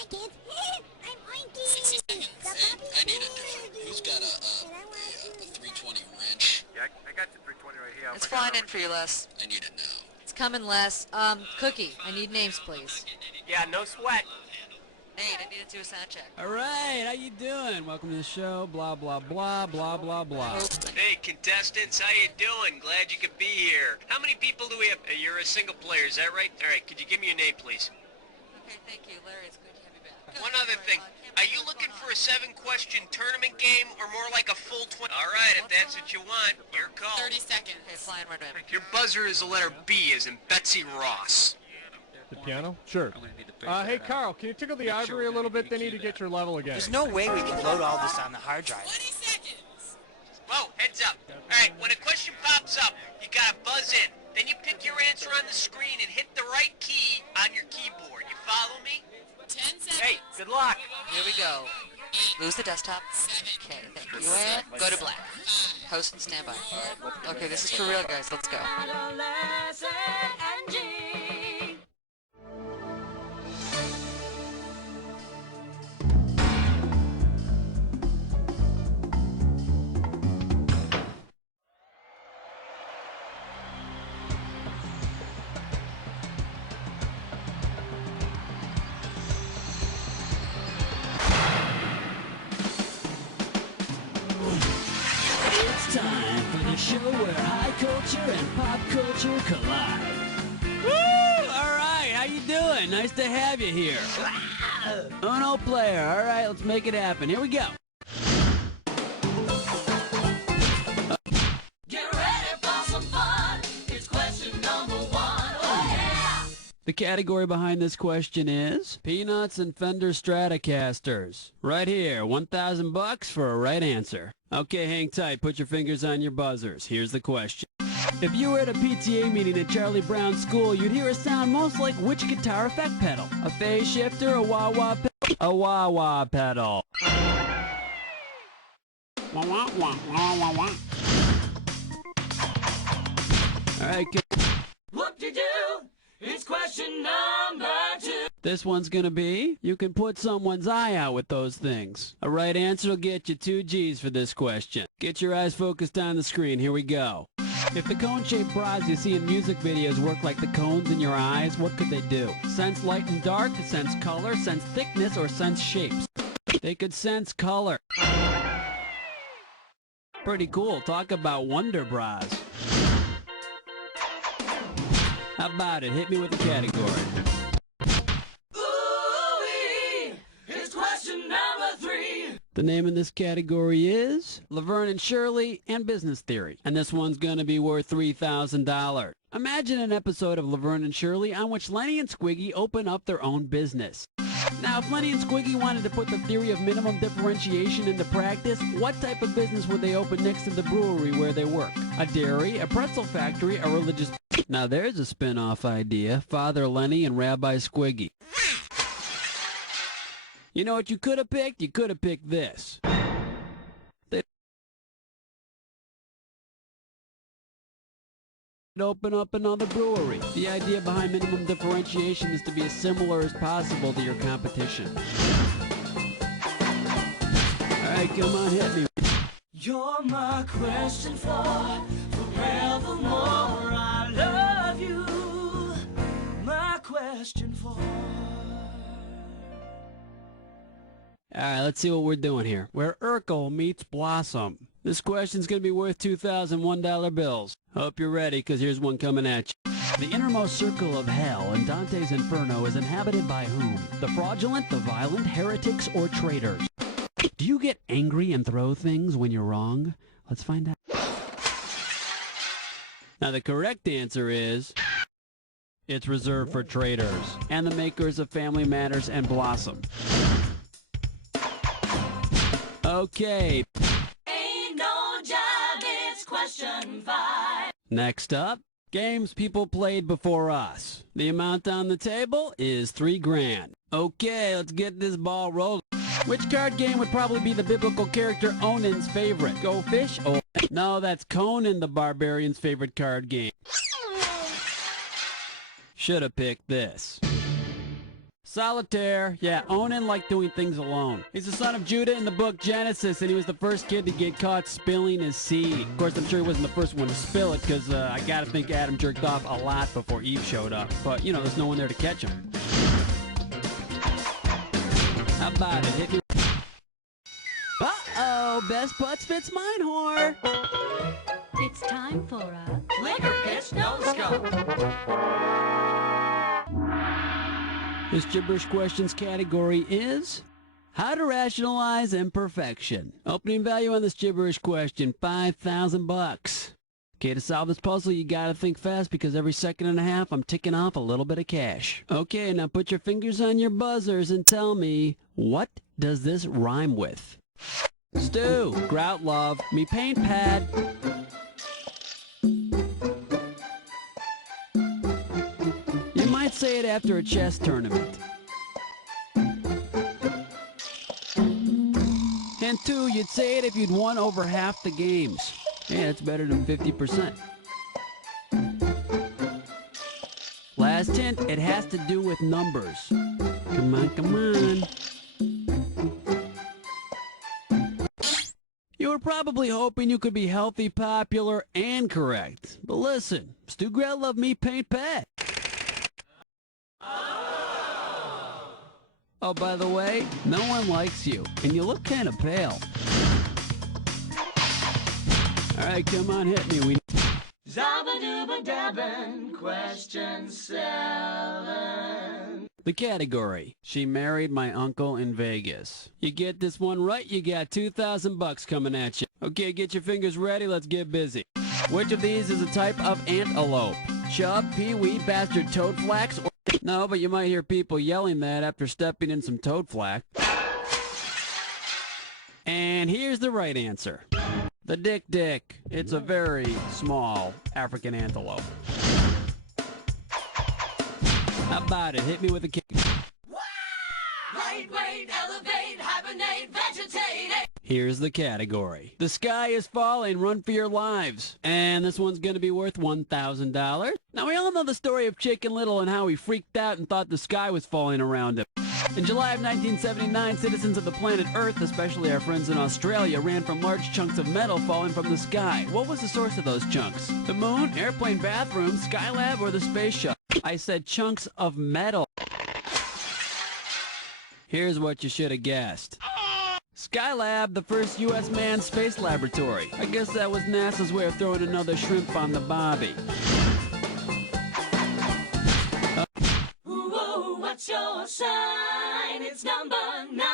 Hi, kids. I'm Oinky. 60 seconds. Hey, I need a different. Who's got a 320 wrench? Yeah, I got the 320 right here. It's flying in for you, Les. I need it now. It's coming, Les. Cookie, I need names, please. Yeah, no sweat. Hey, I need to do a sound check. All right, how you doing? Welcome to the show. Blah, blah, blah, blah, blah, blah. Hey, contestants, how you doing? Glad you could be here. How many people do we have? You're a single player, is that right? All right, could you give me your name, please? Okay, thank you, Larry. It's good to have you back. One other thing. Are you looking for a 7-question tournament game or more like a full 20? All right, if that's what you want, your call. 30 seconds. Okay, flying right in. Your buzzer is the letter B, as in Betsy Ross. The piano? Sure. Hey, Carl, can you tickle the ivory a little bit? They need to get your level again. There's no way we can load all this on the hard drive. 20 seconds. Whoa, heads up. All right, when a question pops up, you gotta buzz in. Then you pick your answer on the screen and hit the right key on your keyboard. You follow me? 10 seconds. Hey, good luck. Here we go. Lose the desktop. Okay, thank you. And go to black. Host and standby. Okay, this is for real, guys. Let's go. It's time for the show where high culture and pop culture collide. Woo! All right, how you doing? Nice to have you here. Uno player. All right, let's make it happen. Here we go. Get ready for some fun. It's question number 1. Oh, yeah. The category behind this question is Peanuts and Fender Stratocasters. Right here, $1,000 for a right answer. Okay, hang tight. Put your fingers on your buzzers. Here's the question. If you were at a PTA meeting at Charlie Brown's school, you'd hear a sound most like which guitar effect pedal? A phase shifter, a wah-wah pedal? A wah-wah pedal. Wah-wah-wah-wah-wah-wah. All right, Whoop-de-doo. It's question number 2. this one's gonna be, you can put someone's eye out with those things. A right answer will get you 2 G's for this question. Get your eyes focused on the screen. Here we go. If the cone-shaped bras you see in music videos work like the cones in your eyes, what could they do? Sense light and dark, sense color, sense thickness, or sense shapes? They could sense color. Pretty cool. Talk about wonder bras. How about it? Hit me with the category. Ooh-wee. It's question number 3. The name of this category is Laverne and Shirley and Business Theory. And this one's going to be worth $3,000. Imagine an episode of Laverne and Shirley on which Lenny and Squiggy open up their own business. Now, if Lenny and Squiggy wanted to put the theory of minimum differentiation into practice, what type of business would they open next to the brewery where they work? A dairy, a pretzel factory, a religious... Now there's a spin-off idea. Father Lenny and Rabbi Squiggy. You know what you could have picked? You could have picked this. They'd open up another brewery. The idea behind minimum differentiation is to be as similar as possible to your competition. All right, come on, hit me. You're my question for forevermore. I love you. My question for... All right, let's see what we're doing here. Where Urkel meets Blossom. This question's going to be worth $2,001 bills. Hope you're ready, because here's one coming at you. The innermost circle of hell in Dante's Inferno is inhabited by whom? The fraudulent, the violent, heretics, or traitors? Do you get angry and throw things when you're wrong? Let's find out. Now, the correct answer is... it's reserved for traitors and the makers of Family Matters and Blossom. Okay. Ain't no job, it's question 5. Next up, games people played before us. The amount on the table is $3 grand. Okay, let's get this ball rolling. Which card game would probably be the biblical character Onan's favorite? Go Fish or... No, that's Conan the Barbarian's favorite card game. Should have picked this. Solitaire. Yeah, Onan liked doing things alone. He's the son of Judah in the book Genesis, and he was the first kid to get caught spilling his seed. Of course, I'm sure he wasn't the first one to spill it, because I gotta think Adam jerked off a lot before Eve showed up. But, you know, there's no one there to catch him. How about it? Hit me. Uh-oh, best butts fits mine, whore. It's time for a Liquor pitch no-scope. This gibberish questions category is how to rationalize imperfection. Opening value on this gibberish question, $5,000. Okay, to solve this puzzle, you gotta think fast because every second and a half, I'm ticking off a little bit of cash. Okay, now put your fingers on your buzzers and tell me, what does this rhyme with? Stew, grout love, me paint pad. You might say it after a chess tournament. And two, you'd say it if you'd won over half the games. Yeah, that's better than 50%. Last hint, it has to do with numbers. Come on, come on. You were probably hoping you could be healthy, popular, and correct. But listen, Stu Grell love me paint pad. Oh, by the way, no one likes you, and you look kind of pale. All right, come on, hit me. Zabba-dooba-dabbin', question 7. The category, she married my uncle in Vegas. You get this one right, you got $2,000 coming at you. Okay, get your fingers ready, let's get busy. Which of these is a type of antelope? Chub, peewee, bastard toadflax, or... No, but you might hear people yelling that after stepping in some toadflax. And here's the right answer. The dick. It's a very small African antelope. How about it? Hit me with a kick. Wait, elevate, hibernate, vegetate. Here's the category. The sky is falling, run for your lives. And this one's gonna be worth $1,000. Now we all know the story of Chicken Little and how he freaked out and thought the sky was falling around him. In July of 1979, citizens of the planet Earth, especially our friends in Australia, ran from large chunks of metal falling from the sky. What was the source of those chunks? The moon, airplane bathrooms, Skylab, or the space shuttle? I said chunks of metal. Here's what you should have guessed. Skylab, the first U.S. manned space laboratory. I guess that was NASA's way of throwing another shrimp on the bobby. Ooh, what's your sign? It's number 9.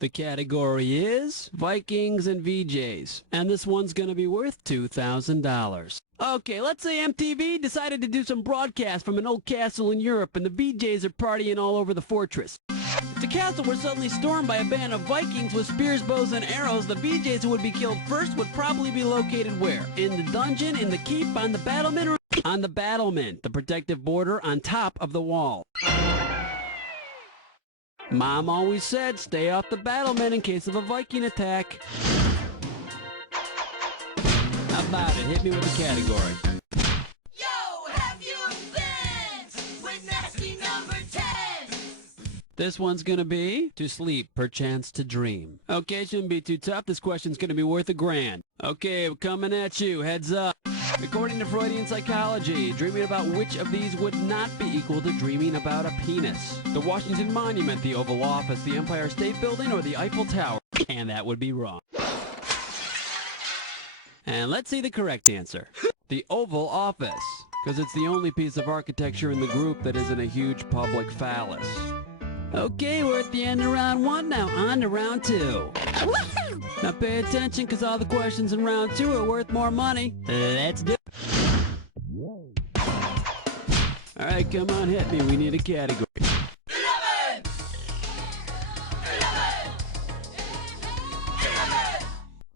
The category is Vikings and VJs. And this one's gonna be worth $2,000. Okay, let's say MTV decided to do some broadcast from an old castle in Europe and the VJs are partying all over the fortress. If the castle were suddenly stormed by a band of Vikings with spears, bows, and arrows, the VJs who would be killed first would probably be located where? In the dungeon, in the keep, on the battlement, or on the battlement, the protective border on top of the wall. Mom always said, stay off the battlement in case of a Viking attack. How about it? Hit me with the category. Yo, have your fence with nasty number 10. This one's gonna be to sleep, perchance to dream. Okay, shouldn't be too tough. This question's gonna be worth $1,000. Okay, we're coming at you. Heads up. According to Freudian psychology, dreaming about which of these would not be equal to dreaming about a penis? The Washington Monument, the Oval Office, the Empire State Building, or the Eiffel Tower? And that would be wrong. And let's see the correct answer. The Oval Office, because it's the only piece of architecture in the group that isn't a huge public phallus. Okay, we're at the end of round 1, now on to round 2. Now pay attention, because all the questions in round 2 are worth more money. Let's do it. Alright, come on, hit me. We need a category. 11.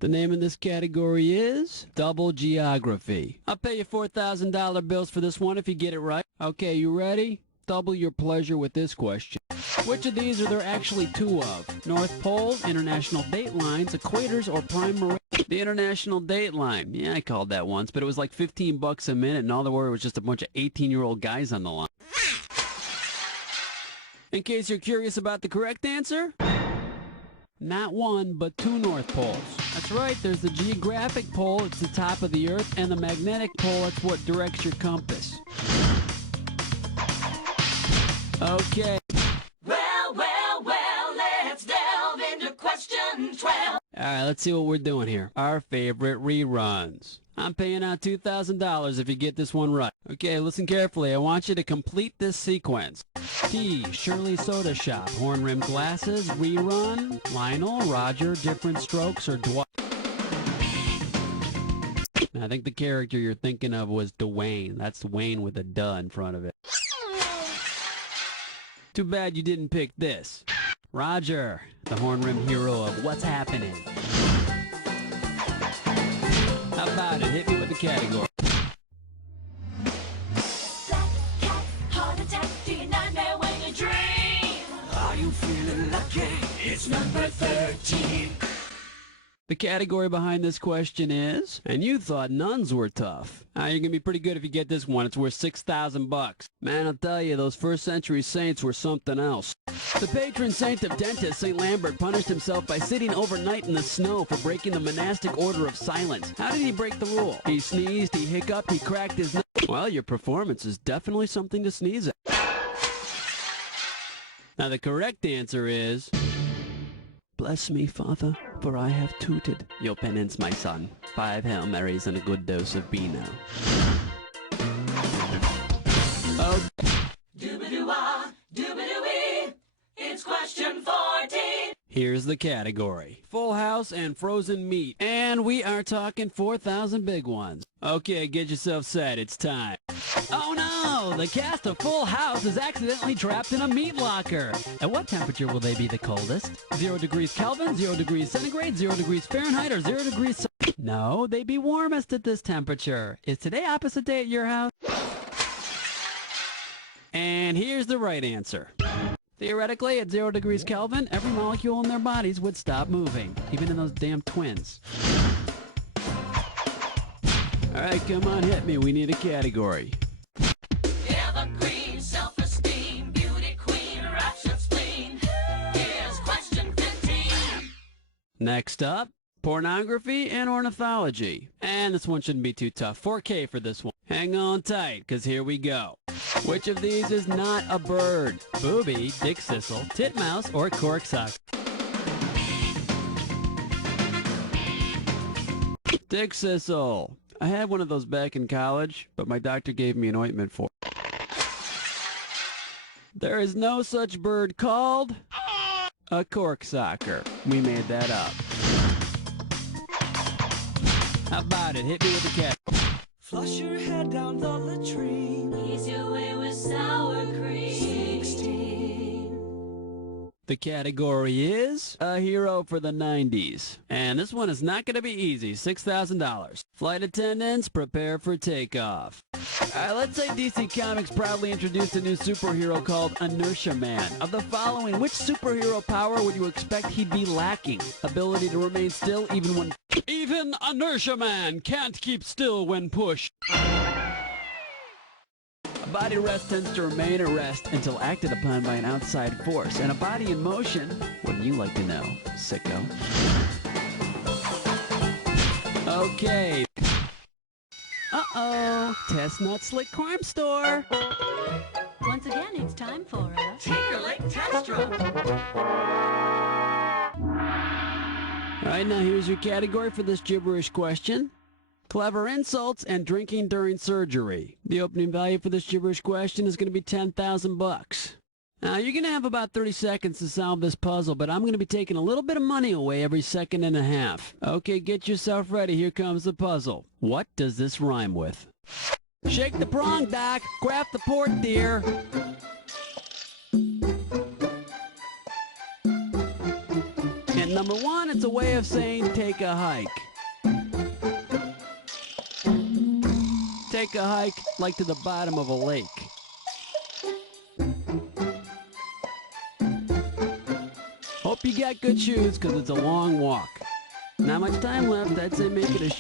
The name of this category is Double Geography. I'll pay you $4,000 bills for this one if you get it right. Okay, you ready? Double your pleasure with this question. Which of these are there actually 2 of? North Pole, International Date Lines, Equators, or Prime Meridian? The International Date Line. Yeah, I called that once, but it was like $15 a minute, and all there were was just a bunch of 18-year-old guys on the line. In case you're curious about the correct answer, not one, but two North Poles. That's right, there's the geographic pole, it's the top of the Earth, and the magnetic pole, that's what directs your compass. Okay. Well, let's delve into question 12. Alright, let's see what we're doing here. Our favorite reruns. I'm paying out $2,000 if you get this one right. Okay, listen carefully. I want you to complete this sequence. T. Shirley Soda Shop. Horn-rimmed glasses. Rerun. Lionel. Roger. Different strokes. Or Dwight. I think the character you're thinking of was Dwayne. That's Wayne with a duh in front of it. Too bad you didn't pick this. Roger, the horn-rimmed hero of What's Happening. How about it? Hit me with the category. Black cat, heart attack, do you nightmare when you dream? Are you feeling lucky? It's number 13. The category behind this question is, and you thought nuns were tough. You're gonna be pretty good if you get this one. It's worth $6,000. Man, I'll tell you, those first century saints were something else. The patron saint of dentists, St. Lambert, punished himself by sitting overnight in the snow for breaking the monastic order of silence. How did he break the rule? He sneezed, he hiccuped, he cracked his nose. Well, your performance is definitely something to sneeze at. Now, the correct answer is... Bless me, Father, for I have tooted. Your penance, my son. 5 Hail Marys and a good dose of Beano. Oh. Doobadoo-wah, doobadoo-wee. It's question 14. Here's the category. Full House and frozen meat. And we are talking 4,000 big ones. Okay, get yourself set. It's time. Oh no! The cast of Full House is accidentally trapped in a meat locker. At what temperature will they be the coldest? 0 degrees Kelvin, 0 degrees centigrade, 0 degrees Fahrenheit, or 0 degrees... No, they'd be warmest at this temperature. Is today opposite day at your house? And here's the right answer. Theoretically, at 0 degrees Kelvin, every molecule in their bodies would stop moving, even in those damn twins. All right, come on, hit me. We need a category. Evergreen, self-esteem, beauty queen, rapture spleen. Here's question 15. Next up, pornography and ornithology. And this one shouldn't be too tough. 4K for this one. Hang on tight, because here we go. Which of these is not a bird? Booby, dick sissel, titmouse, or corksock? Dick sissel. I had one of those back in college, but my doctor gave me an ointment for it. There is no such bird called a corksocker. We made that up. How about it? Hit me with the cat. Flush your head down the latrine. Ease your way with sour cream. 16. The category is a hero for the 90s. And this one is not going to be easy. $6,000. Flight attendants, prepare for takeoff. Let's say DC Comics proudly introduced a new superhero called Inertia Man. Of the following, which superhero power would you expect he'd be lacking? Ability to remain still even when... Even Inertia Man can't keep still when pushed. A body rest tends to remain at rest until acted upon by an outside force. And a body in motion, wouldn't you like to know, sicko? Okay. Uh-oh. Testnut Slick Crime Store. Once again, it's time for a... Tinkerlick test run. All right, now here's your category for this gibberish question. Clever insults and drinking during surgery. The opening value for this gibberish question is going to be $10,000. Now, you're going to have about 30 seconds to solve this puzzle, but I'm going to be taking a little bit of money away every second and a half. Okay, get yourself ready. Here comes the puzzle. What does this rhyme with? Shake the prong, Doc. Craft the port, dear. And number one, it's a way of saying take a hike. Take a hike like to the bottom of a lake. Hope you got good shoes, because it's a long walk. Not much time left. I'd say make it a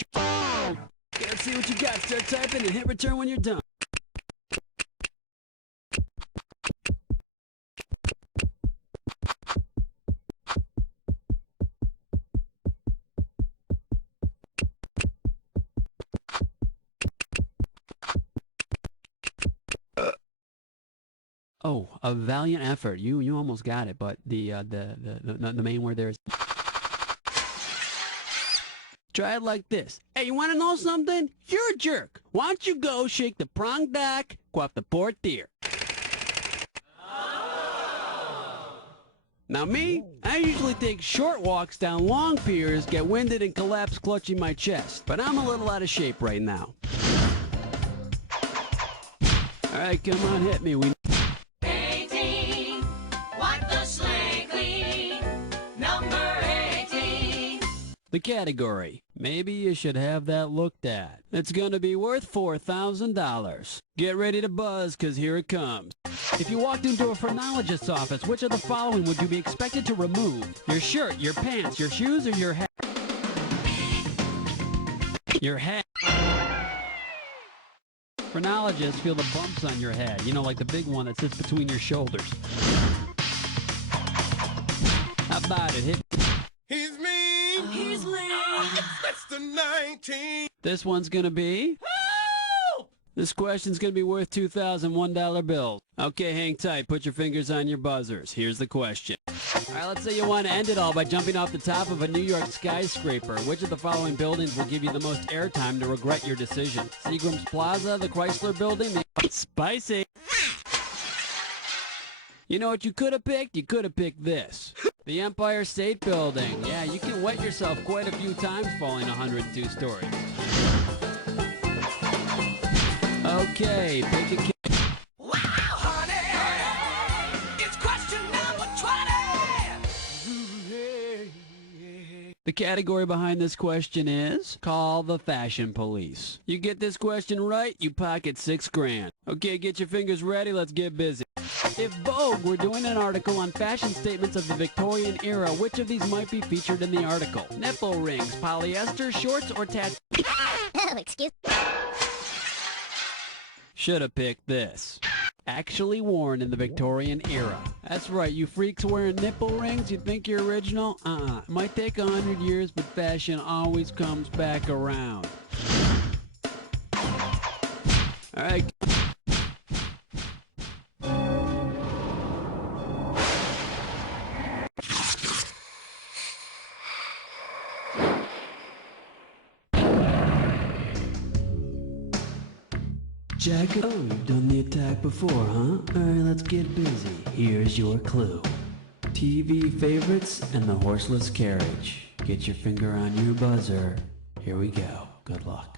Let's see what you got. Start typing and hit return when you're done. a valiant effort. You almost got it, but the main word there is. Try it like this. Hey, you want to know something? You're a jerk. Why don't you go shake the prong deck, go off the portier. Now me, I usually take short walks down long piers, get winded and collapse clutching my chest. But I'm a little out of shape right now. Alright, come on, hit me. 18, wipe the slate clean. Number 18. The category. Maybe you should have that looked at. It's gonna be worth $4,000. Get ready to buzz, cause here it comes. If you walked into a phrenologist's office, which of the following would you be expected to remove? Your shirt, your pants, your shoes, or your hat? Your hat. Phrenologists feel the bumps on your head. You know, like the big one that sits between your shoulders. How about it? Hit. He's mean. He's lame. That's the 19. This one's gonna be... Help! This question's gonna be worth $2,001 bills. Okay, hang tight. Put your fingers on your buzzers. Here's the question. Alright, let's say you want to end it all by jumping off the top of a New York skyscraper. Which of the following buildings will give you the most airtime to regret your decision? Seagram's Plaza, the Chrysler Building, the... Spicy! You know what you could have picked? You could have picked this. The Empire State Building. Yeah, you can wet yourself quite a few times falling 102 stories. Okay, pick a... Wow, honey. It's question number 20. The category behind this question is call the fashion police. You get this question right, you pocket $6,000. Okay, get your fingers ready, let's get busy. If Vogue were doing an article on fashion statements of the Victorian era, which of these might be featured in the article? Nipple rings, polyester, shorts, or tattoos? Oh, excuse me. Should have picked this. Actually worn in the Victorian era. That's right, you freaks wearing nipple rings, you think you're original? It might take 100 years, but fashion always comes back around. Alright. Jack, oh, you've done the attack before, huh? Alright, let's get busy. Here's your clue. TV favorites and the horseless carriage. Get your finger on your buzzer. Here we go. Good luck.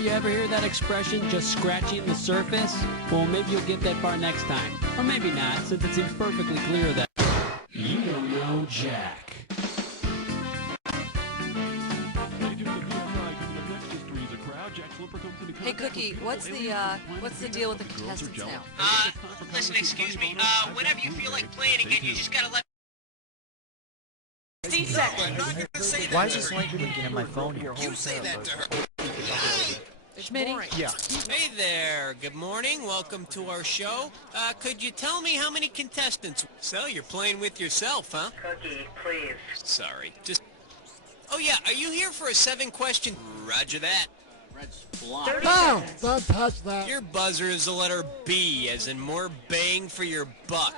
You ever hear that expression, just scratching the surface? Well, maybe you'll get that far next time. Or maybe not, since it seems perfectly clear that you don't know Jack. Hey, Cookie, what's the deal with the contestants now? Listen, excuse me, whenever you feel like playing again, you just gotta let... 60 seconds. Why is this light blinking on my phone here? You say that to her. Schmitty? Yeah. Hey there, good morning, welcome to our show. Could you tell me how many contestants? So, you're playing with yourself, huh? Cookie, please. Sorry, just... Oh yeah, are you here for a 7-question? Roger that. No, don't touch that. Your buzzer is the letter B, as in more bang for your buck.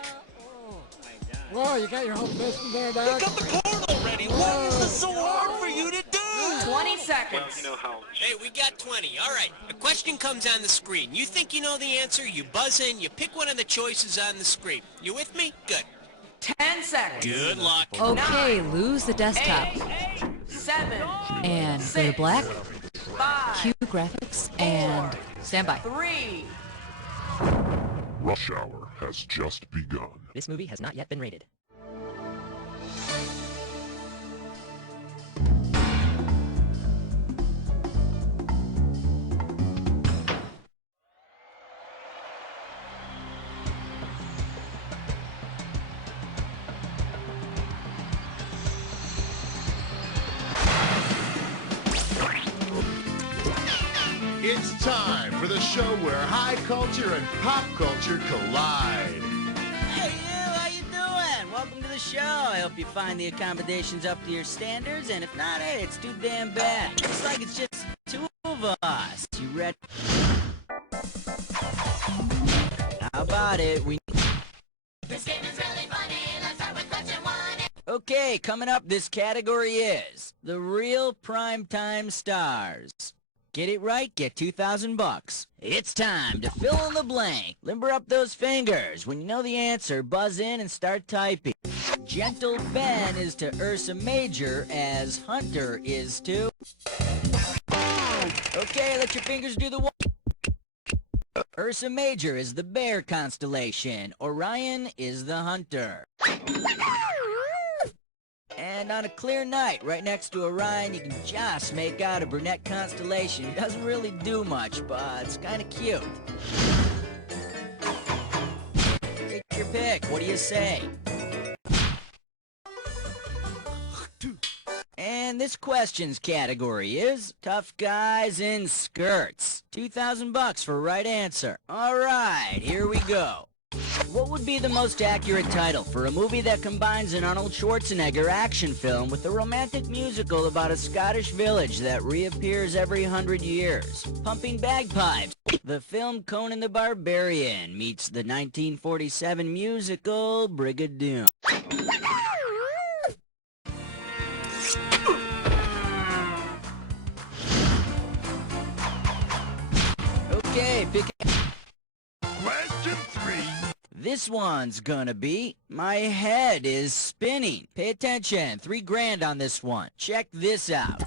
Whoa, you got your whole fist in there, dog? Pick up the cord already. Why is this so hard for you to do? 20 seconds. You know how... Hey, we got 20. All right. A question comes on the screen. You think you know the answer, you buzz in, you pick one of the choices on the screen. You with me? Good. 10 seconds. Good luck. Okay, lose the desktop. 8, 7, And go to black, 5, cue graphics, and stand by. 3. Rush Hour has just begun. This movie has not yet been rated. It's time for the show where high culture and pop culture collide. Hey you, how you doing? Welcome to the show. I hope you find the accommodations up to your standards, and if not, hey, it's too damn bad. It's like it's just two of us. You ready? How about it? This game is really funny. Let's start with question 1. Okay, coming up, this category is the real primetime stars. Get it right, get $2,000. It's time to fill in the blank. Limber up those fingers. When you know the answer, buzz in and start typing. Gentle Ben is to Ursa Major as Hunter is to... Okay, let your fingers do the work. Ursa Major is the bear constellation. Orion is the hunter. And on a clear night, right next to Orion, you can just make out a brunette constellation. It doesn't really do much, but it's kind of cute. Take your pick. What do you say? And this questions category is tough guys in skirts. $2,000 for right answer. All right, here we go. What would be the most accurate title for a movie that combines an Arnold Schwarzenegger action film with a romantic musical about a Scottish village that reappears every 100 years? Pumping Bagpipes. The film Conan the Barbarian meets the 1947 musical Brigadoon. Okay, pick it. Question 3. This one's gonna be, my head is spinning. Pay attention, $3,000 on this one. Check this out.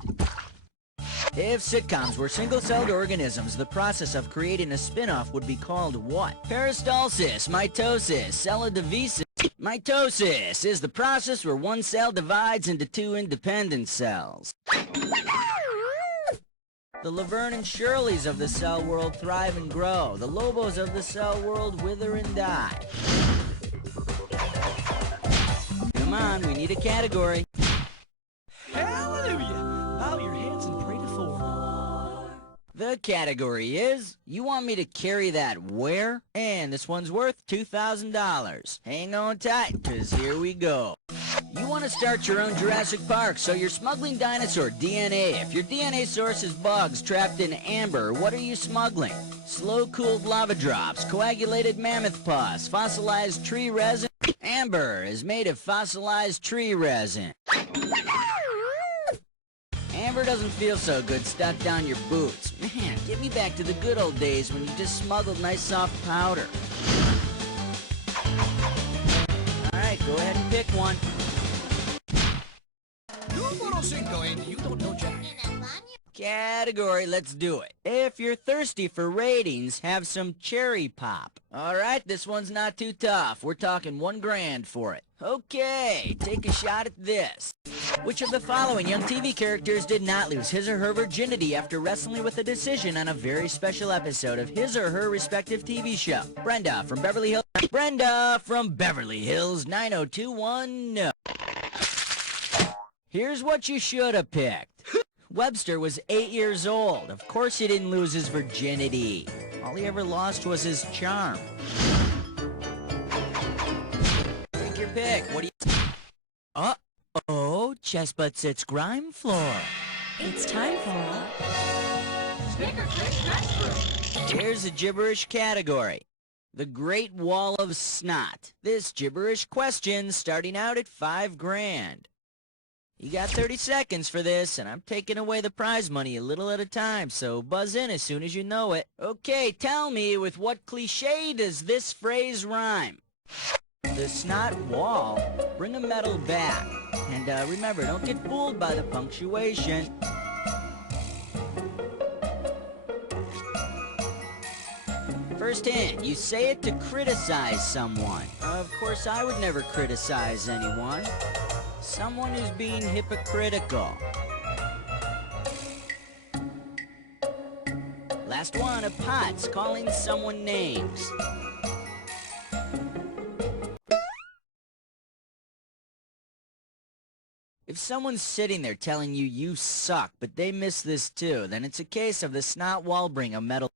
If sitcoms were single-celled organisms, the process of creating a spin-off would be called what? Peristalsis, mitosis, cellodivisis. Mitosis is the process where one cell divides into two independent cells. The Laverne and Shirleys of the cell world thrive and grow. The Lobos of the cell world wither and die. Come on, we need a category. Hallelujah! Bow your heads and pray to Thor. The category is, you want me to carry that where? And this one's worth $2,000. Hang on tight, cause here we go. You want to start your own Jurassic Park, so you're smuggling dinosaur DNA. If your DNA source is bugs trapped in amber, what are you smuggling? Slow-cooled lava drops, coagulated mammoth pus, fossilized tree resin. Amber is made of fossilized tree resin. Amber doesn't feel so good stuck down your boots. Man, get me back to the good old days when you just smuggled nice soft powder. Alright, go ahead and pick one. You don't know Jack. Category, let's do it. If you're thirsty for ratings, have some cherry pop. Alright, this one's not too tough. We're talking $1,000 for it. Okay, take a shot at this. Which of the following young TV characters did not lose his or her virginity after wrestling with a decision on a very special episode of his or her respective TV show? Brenda from Beverly Hills. Brenda from Beverly Hills 90210. Here's what you should have picked. Webster was 8 years old. Of course he didn't lose his virginity. All he ever lost was his charm. Take your pick. What do you... Uh-oh, Chest Butt Sits Grime Floor. It's time for... Snicker Flick Restroom. Here's a gibberish category. The Great Wall of Snot. This gibberish question starting out at $5,000. You got 30 seconds for this, and I'm taking away the prize money a little at a time, so buzz in as soon as you know it. Okay, tell me, with what cliche does this phrase rhyme? The snot wall. Bring a medal back. And remember, don't get fooled by the punctuation. First hint, you say it to criticize someone. Of course, I would never criticize anyone. Someone who's being hypocritical. Last one, a pot's calling someone names. If someone's sitting there telling you you suck, but they miss this too, then it's a case of the snot wall bring a medal.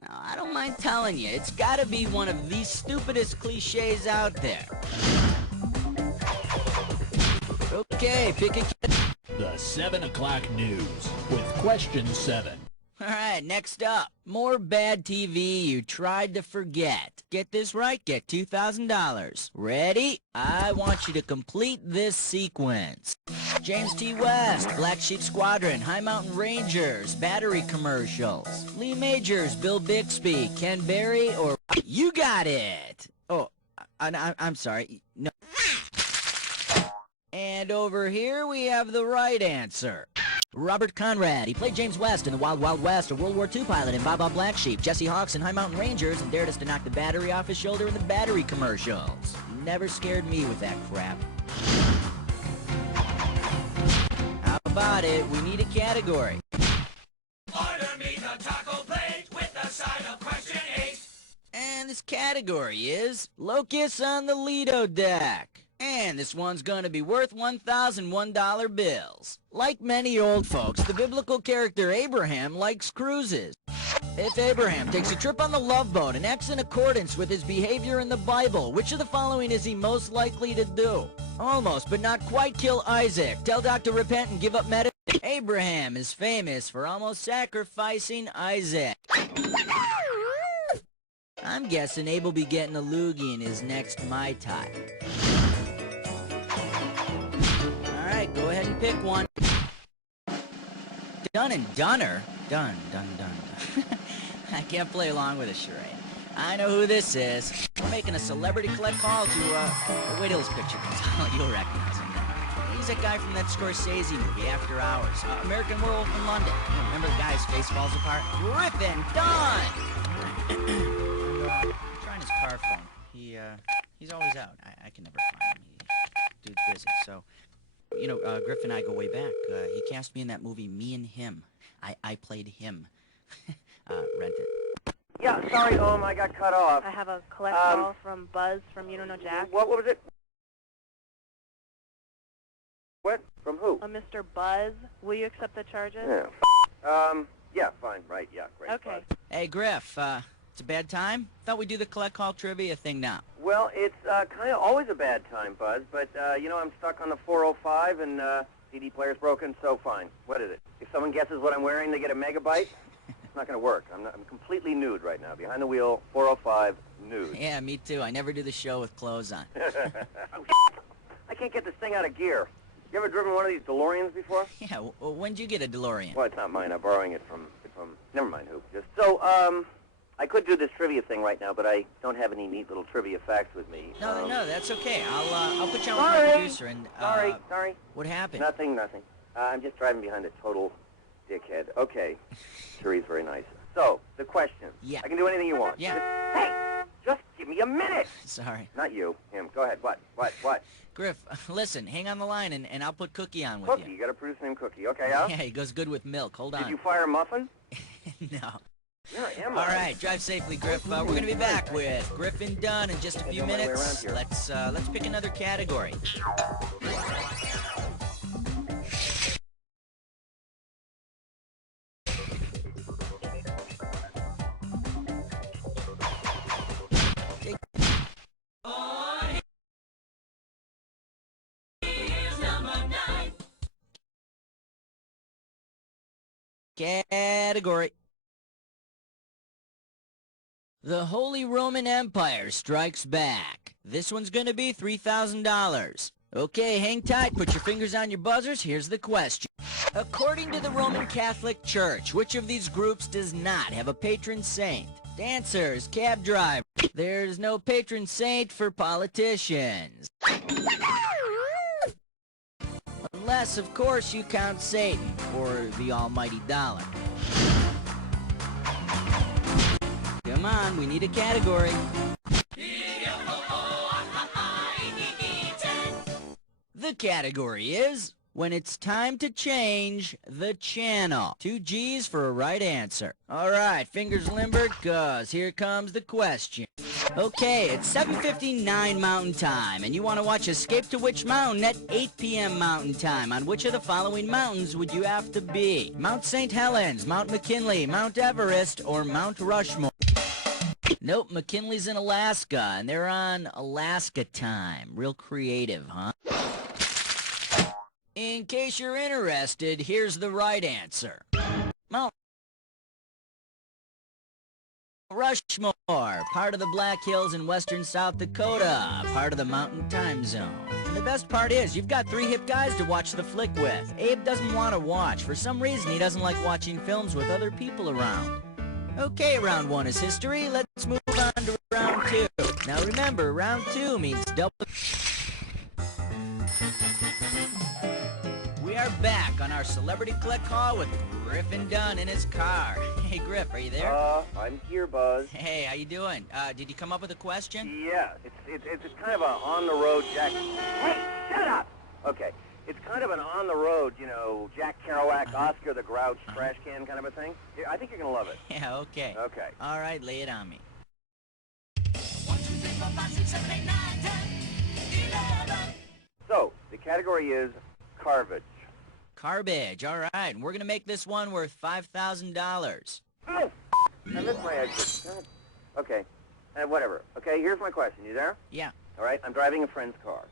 Now, I don't mind telling you, it's gotta be one of the stupidest cliches out there. Okay, pick a... The 7 o'clock news with question 7. Alright, next up. More bad TV you tried to forget. Get this right, get $2,000. Ready? I want you to complete this sequence. James T. West, Black Sheep Squadron, High Mountain Rangers, battery commercials. Lee Majors, Bill Bixby, Ken Berry, or... You got it! Oh, I'm sorry. No. And over here we have the right answer. Robert Conrad. He played James West in The Wild Wild West, a World War II pilot in Bob Black Sheep, Jesse Hawks in High Mountain Rangers, and dared us to knock the battery off his shoulder in the battery commercials. Never scared me with that crap. How about it? We need a category. Order me the taco plate with the side of question 8. And this category is Locust on the Lido deck. And this one's gonna be worth $1,001 bills. Like many old folks, the biblical character Abraham likes cruises. If Abraham takes a trip on the Love Boat and acts in accordance with his behavior in the Bible, which of the following is he most likely to do? Almost, but not quite kill Isaac, tell Doc to repent and give up medicine. Abraham is famous for almost sacrificing Isaac. I'm guessing Abe'll be getting a loogie in his next Mai Tai. Alright, go ahead and pick one. Dun and Dunner? Dun. I can't play along with a charade. I know who this is. We're making a celebrity collect call to, wait till this picture comes out. You'll recognize him then. He's that guy from that Scorsese movie, After Hours. American Werewolf in London. Remember the guy whose face falls apart? Griffin Dunn! I'm trying his car phone. He's always out. I can never find him. Dude's busy, so... You know, Griff and I go way back. He cast me in that movie, Me and Him. I played him. Rent it. Yeah, sorry, I got cut off. I have a collect call from Buzz from You Don't Know Jack. What was it? What? From who? Mr. Buzz. Will you accept the charges? Yeah. Yeah, fine, right, yeah, great. Okay. Buzz. Hey, Griff, it's a bad time? Thought we'd do the collect call trivia thing now. Well, it's kind of always a bad time, Buzz, but, you know, I'm stuck on the 405 and CD player's broken, so fine. What is it? If someone guesses what I'm wearing, they get a megabyte? It's not going to work. I'm completely nude right now. Behind the wheel, 405, nude. Yeah, me too. I never do the show with clothes on. Oh, I can't get this thing out of gear. You ever driven one of these DeLoreans before? Yeah, well, when'd you get a DeLorean? Well, it's not mine. I'm borrowing it from never mind who. Just so, I could do this trivia thing right now, but I don't have any neat little trivia facts with me. No, that's okay. I'll put you on with my producer and, Sorry. What happened? Nothing. I'm just driving behind a total dickhead. Okay. Sure, he's very nice. So, the question. Yeah. I can do anything you want. Yeah. Hey! Just give me a minute! Sorry. Not you. Him. Go ahead. What? Griff, listen, hang on the line and I'll put Cookie on with Cookie? you. You got a producer named Cookie. Okay, yeah? Yeah, he goes good with milk. Hold on. Did you fire Muffin? No. Where am I? All right, drive safely, Griff. We're going to be back with Griffin Dunn in just a few minutes. Let's pick another category. Category. The Holy Roman Empire strikes back. This one's gonna be $3,000. Okay, hang tight, put your fingers on your buzzers, here's the question. According to the Roman Catholic Church, which of these groups does not have a patron saint? Dancers, cab drivers. There's no patron saint for politicians. Unless, of course, you count Satan, or the almighty dollar. Come on, we need a category. The category is when it's time to change the channel. 2 G's for a right answer. Alright, fingers limbered, cause here comes the question. Okay, it's 7:59 Mountain Time, and you want to watch Escape to Witch Mountain at 8 p.m. Mountain Time. On which of the following mountains would you have to be? Mount St. Helens, Mount McKinley, Mount Everest, or Mount Rushmore? Nope, McKinley's in Alaska, and they're on Alaska time. Real creative, huh? In case you're interested, here's the right answer. Mount Rushmore, part of the Black Hills in western South Dakota, part of the Mountain Time Zone. And the best part is, you've got 3 hip guys to watch the flick with. Abe doesn't want to watch. For some reason, he doesn't like watching films with other people around. Okay, round 1 is history. Let's move on to round 2. Now remember, round 2 means double... We are back on our celebrity click call with Griffin Dunn in his car. Hey, Griff, are you there? I'm here, Buzz. Hey, how you doing? Did you come up with a question? Yeah, it's kind of a on-the-road Jack... Hey, shut up! Okay, it's kind of an on-the-road, you know, Jack Kerouac, Oscar the Grouch, trash can kind of a thing. I think you're going to love it. Yeah, okay. Okay. All right, lay it on me. 1, 2, 3, 4, 5, 6, 7, 8, 9, 10, 11. So, the category is garbage. Garbage, all right. And we're going to make this one worth $5,000. Oh! I missed my exit. God. Okay. Whatever. Okay, here's my question. You there? Yeah. All right, I'm driving a friend's car.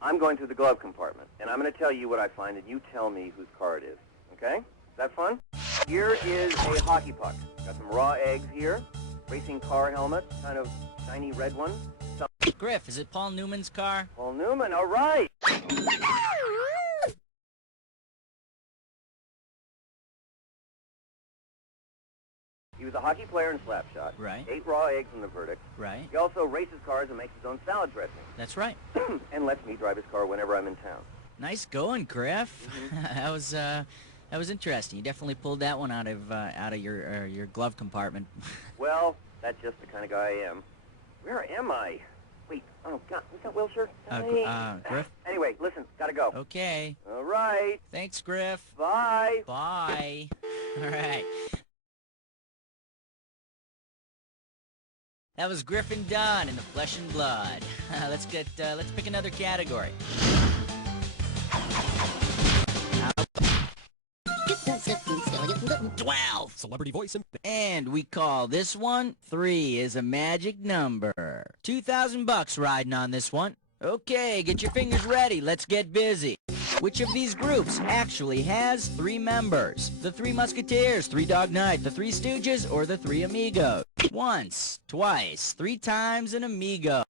I'm going through the glove compartment, and I'm going to tell you what I find, and you tell me whose car it is. Okay? Is that fun? Here is a hockey puck. Got some raw eggs here. Racing car helmet, kind of shiny red one. Some... Griff, is it Paul Newman's car? Paul Newman, all right! He was a hockey player in Slapshot. Right. 8 raw eggs in the verdict. Right. He also races cars and makes his own salad dressing. That's right. And lets me drive his car whenever I'm in town. Nice going, Griff. That was interesting. You definitely pulled that one out of your glove compartment. Well, that's just the kind of guy I am. Where am I? Wait, oh God, was that Wilshire? Griff? Anyway, listen, gotta go. Okay. All right. Thanks, Griff. Bye. Bye. All right. That was Griffin Dunn in the Flesh and Blood. Let's pick another category. 12. Celebrity voice And we call this one 3 is a magic number. $2,000 riding on this one. Okay, get your fingers ready. Let's get busy. Which of these groups actually has 3 members? The 3 Musketeers, 3 Dog Night, the 3 Stooges, or the 3 Amigos? Once, twice, 3 times an amigo.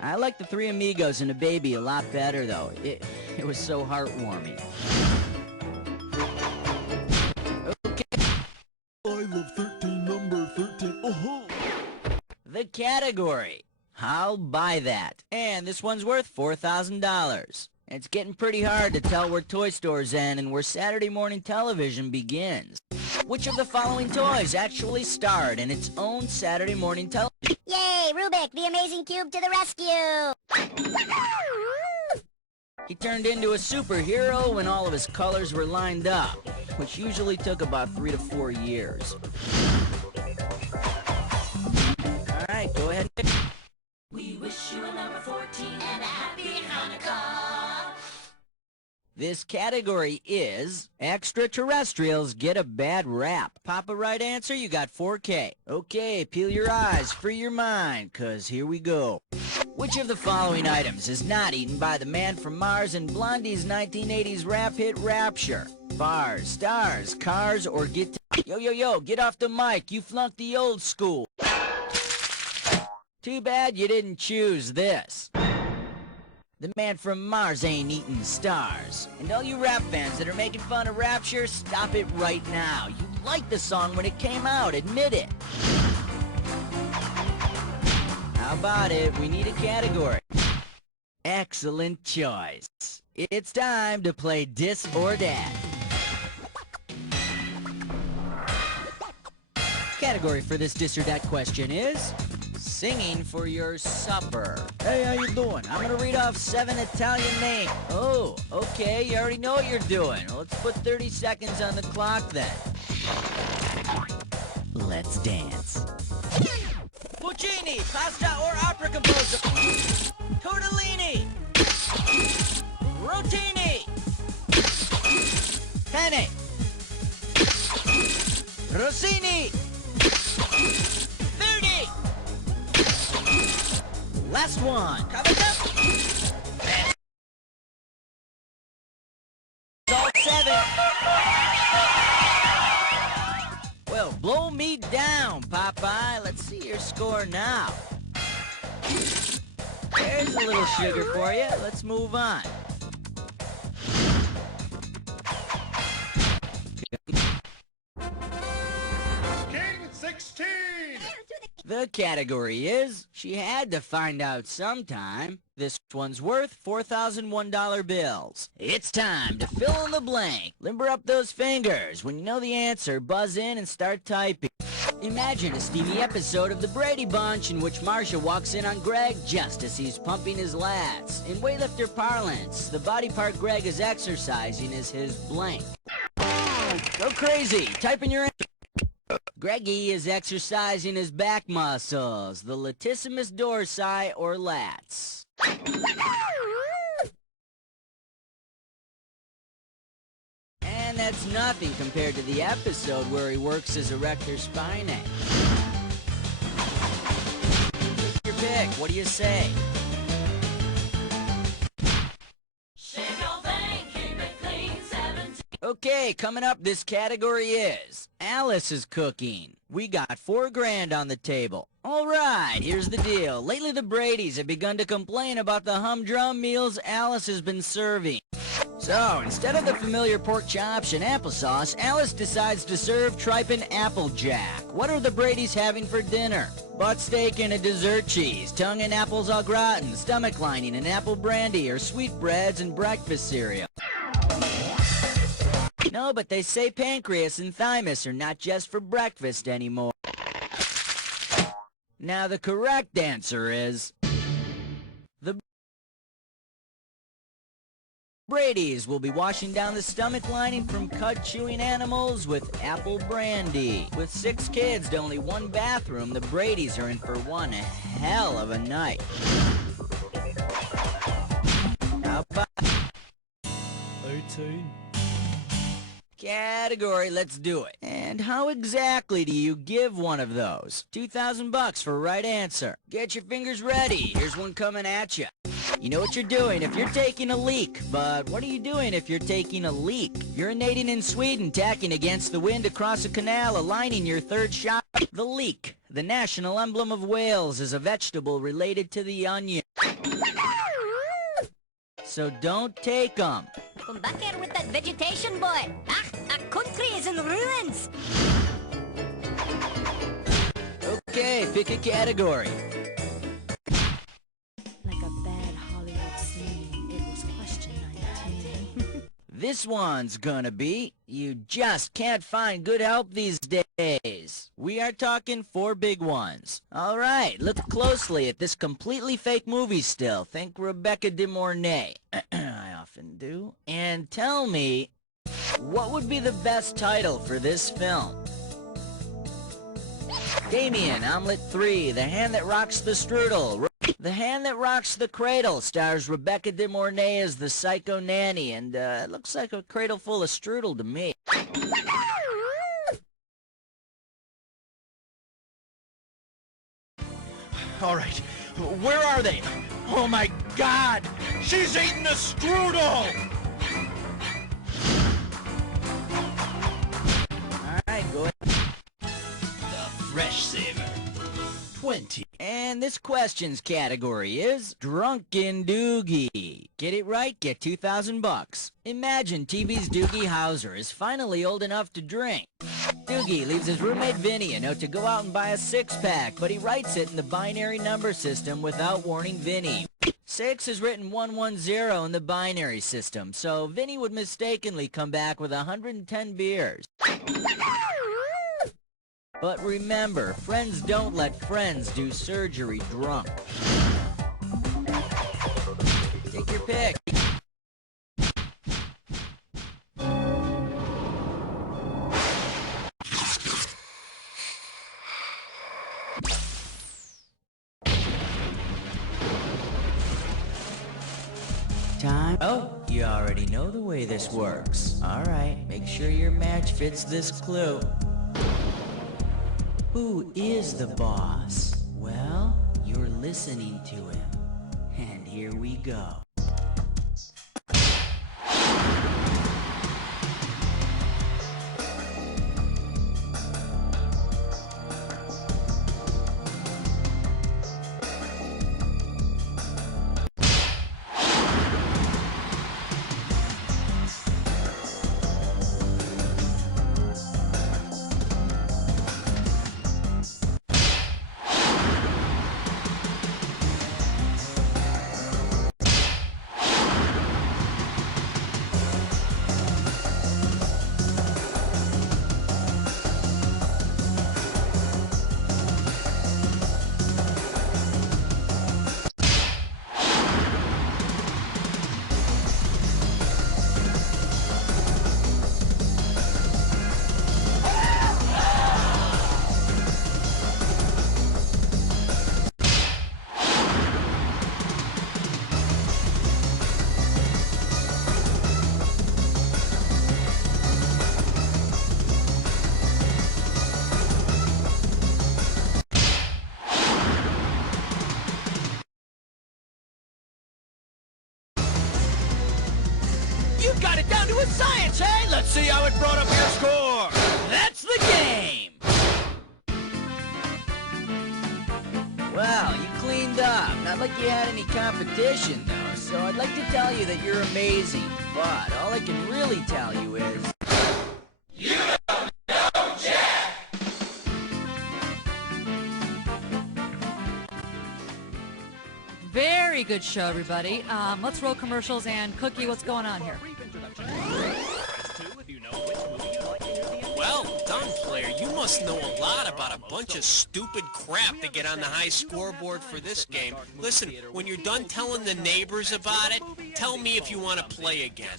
I like the 3 Amigos and a baby a lot better, though. It was so heartwarming. Okay. I love 13, number 13. Oh-ho. The category. I'll buy that. And this one's worth $4,000. It's getting pretty hard to tell where toy stores end and where Saturday morning television begins. Which of the following toys actually starred in its own Saturday morning television? Yay, Rubik, the amazing cube to the rescue! He turned into a superhero when all of his colors were lined up, which usually took about 3 to 4 years. All right, go ahead. We wish you a number 14 and a happy Hanukkah. This category is extraterrestrials get a bad rap. Pop a right answer, you got 4K. Okay, peel your eyes, free your mind, cause here we go. Which of the following items is not eaten by the man from Mars in Blondie's 1980s rap hit Rapture? Bars, stars, cars, or guitar? Yo, get off the mic. You flunked the old school. Too bad you didn't choose this. The man from Mars ain't eating stars. And all you rap fans that are making fun of Rapture, stop it right now. You liked the song when it came out, admit it. How about it? We need a category. Excellent choice. It's time to play Dis or Dat. Category for this Dis or Dat question is singing for your supper. Hey, how you doing? I'm gonna read off 7 Italian names. Oh, okay, you already know what you're doing. Well, let's put 30 seconds on the clock then. Let's dance. Puccini, pasta or opera composer. Tortellini. Rotini. Penne. Rossini. 30. Last one. Cavetta. All 7. Well, blow me down, Popeye. Let's see your score now. There's a little sugar for you. Let's move on. King 16! The category is, she had to find out sometime. This one's worth $4,001 bills. It's time to fill in the blank. Limber up those fingers. When you know the answer, buzz in and start typing. Imagine a steamy episode of The Brady Bunch in which Marsha walks in on Greg just as he's pumping his lats. In weightlifter parlance, the body part Greg is exercising is his blank. Go crazy. Type in your answer. Greggy is exercising his back muscles, the latissimus dorsi or lats. And that's nothing compared to the episode where he works as a rector spinae. Take your pick. What do you say? Okay, coming up, this category is Alice's cooking. We got $4,000 on the table. All right, here's the deal. Lately, the Bradys have begun to complain about the humdrum meals Alice has been serving. So, instead of the familiar pork chops and applesauce, Alice decides to serve tripe and applejack. What are the Bradys having for dinner? Butt steak and a dessert cheese, tongue and apples au gratin, stomach lining and apple brandy, or sweetbreads and breakfast cereal. No, but they say pancreas and thymus are not just for breakfast anymore. Now the correct answer is... the Bradys will be washing down the stomach lining from cud-chewing animals with apple brandy. With 6 kids to only 1 bathroom, the Bradys are in for one hell of a night. How about 18. Category, let's do it. And how exactly do you give one of those? $2,000 for right answer. Get your fingers ready. Here's one coming at you. You know what you're doing if you're taking a leak, but what are you doing if you're taking a leak? Urinating in Sweden, tacking against the wind across a canal, aligning your third shot. The leek, the national emblem of Wales, is a vegetable related to the onion. So don't take them. Come back here with that vegetation, boy. Ah, our country is in ruins. Okay, pick a category. Like a bad Hollywood scene, it was question 19. This one's gonna be, you just can't find good help these days. We are talking 4 big ones. Alright, look closely at this completely fake movie still. Think Rebecca De Mornay. I often do. And tell me, what would be the best title for this film? Damien, Omelet 3, The Hand That Rocks the Strudel. The Hand That Rocks the Cradle stars Rebecca De Mornay as the psycho nanny, and it looks like a cradle full of strudel to me. All right, where are they? Oh my God! She's eating the strudel! Alright, go This questions category is Drunken Doogie. Get it right, get 2,000 bucks. Imagine TV's Doogie Howser is finally old enough to drink. Doogie leaves his roommate Vinny a note to go out and buy a six-pack, but he writes it in the binary number system without warning Vinny. 6 is written 110 in the binary system, so Vinny would mistakenly come back with 110 beers. But remember, friends don't let friends do surgery drunk. Take your pick. Time. Oh, you already know the way this works. Alright, make sure your match fits this clue. Who is the boss? Well, you're listening to him. And here we go. You got it down to a science, hey? Let's see how it brought up your score. That's the game. Well, you cleaned up. Not like you had any competition, though, so I'd like to tell you that you're amazing. But all I can really tell you is... You don't know Jack! Very good show, everybody. Let's roll commercials, and Cookie, what's going on here? Well done, player. You must know a lot about a bunch of stupid crap to get on the high scoreboard for this game. Listen, when you're done telling the neighbors about it, tell me if you want to play again.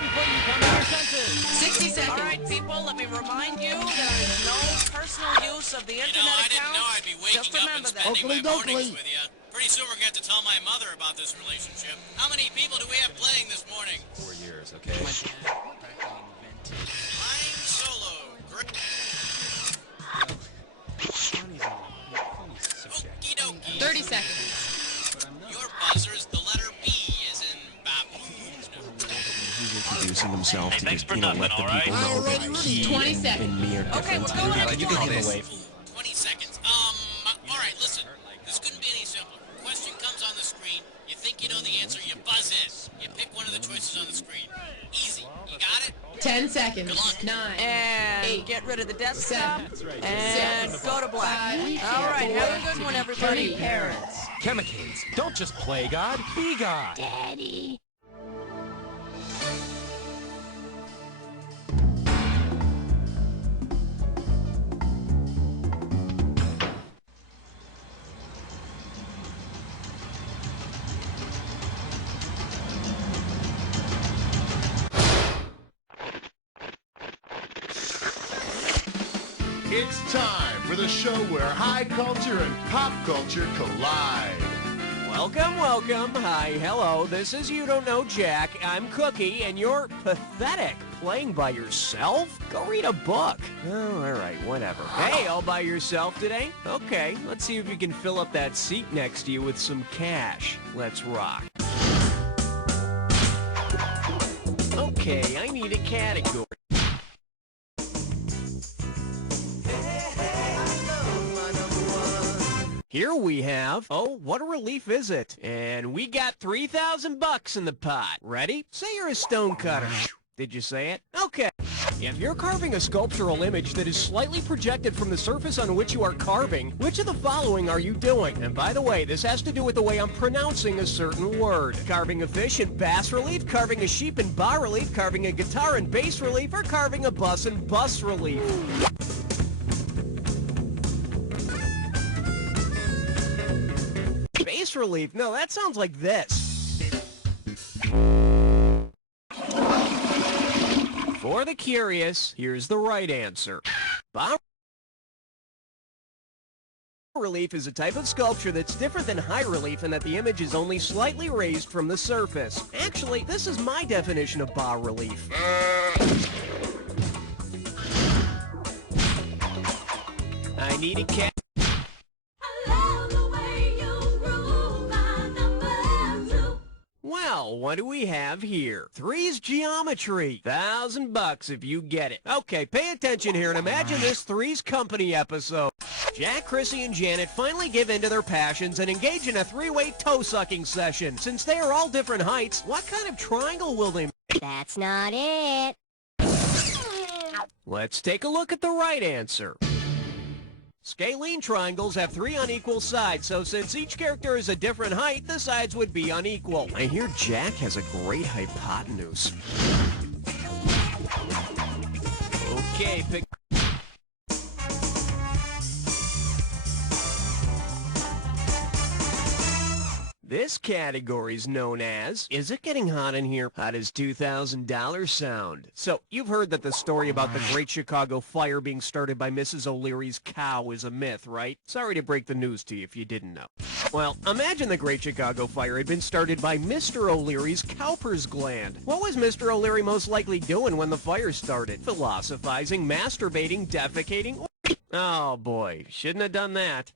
Before you come to your senses. 60 seconds. All right, people, let me remind you, there is no personal use of the internet I didn't account. know I'd be waking Just up and remember that. spending my mornings with you. Pretty soon we're going to have to tell my mother about this relationship. How many people do we have playing this morning? 4 years, okay? Flying solo. Great. Okie dokie. 30 seconds. Your buzzer is the letter B, as in baboon. He's introducing himself to just, let the people know that he 20 seconds. and me are different. what's going on? You can give him away. 20 seconds. All right, listen. This couldn't be any simpler. Question comes on the screen. You think you know the answer, you buzz in. You pick one of the choices on the screen. Easy. You got it? 10 seconds. 9. And 8. get rid of the desktop. 7. And 6. go to black. 5. All right, 4. have a good one, everybody. 3. Parents. Chemicals, don't just play God, be God. Daddy. It's time for the show where high culture and pop culture collide. Welcome, welcome. Hi, hello. This is You Don't Know Jack. I'm Cookie, and you're pathetic. Playing by yourself? Go read a book. Oh, all right, whatever. Hey, all by yourself today? Okay, let's see if you can fill up that seat next to you with some cash. Let's rock. Okay, I need a category. Here we have, oh, what a relief is it? And we got 3,000 bucks in the pot. Ready? Say you're a stone cutter. Did you say it? Okay. If you're carving a sculptural image that is slightly projected from the surface on which you are carving, which of the following are you doing? And by the way, this has to do with the way I'm pronouncing a certain word. Carving a fish in bas relief, carving a sheep in bas relief, carving a guitar in bass relief, or carving a bus in bus relief. Bass relief? No, that sounds like this. For the curious, here's the right answer. Bas relief is a type of sculpture that's different than high relief in that the image is only slightly raised from the surface. Actually, this is my definition of bas relief. I need a cat. Well, what do we have here? Three's geometry. 1,000 bucks if you get it. Okay, pay attention here and imagine this Three's Company episode. Jack, Chrissy, and Janet finally give in to their passions and engage in a three-way toe-sucking session. Since they are all different heights, what kind of triangle will they make? That's not it. Let's take a look at the right answer. Scalene triangles have 3 unequal sides, so since each character is a different height, the sides would be unequal. I hear Jack has a great hypotenuse. Okay, pick... This category is known as, is it getting hot in here? How does $2,000 sound? So, you've heard that the story about the Great Chicago Fire being started by Mrs. O'Leary's cow is a myth, right? Sorry to break the news to you if you didn't know. Well, imagine the Great Chicago Fire had been started by Mr. O'Leary's Cowper's gland. What was Mr. O'Leary most likely doing when the fire started? Philosophizing, masturbating, defecating, or... Oh boy, shouldn't have done that.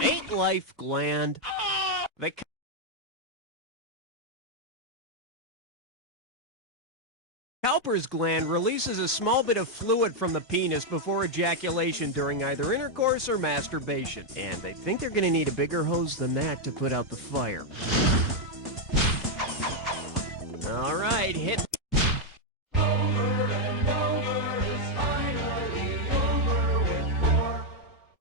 Ain't life gland? The Cowper's gland releases a small bit of fluid from the penis before ejaculation during either intercourse or masturbation. And they think they're going to need a bigger hose than that to put out the fire. All right, hit.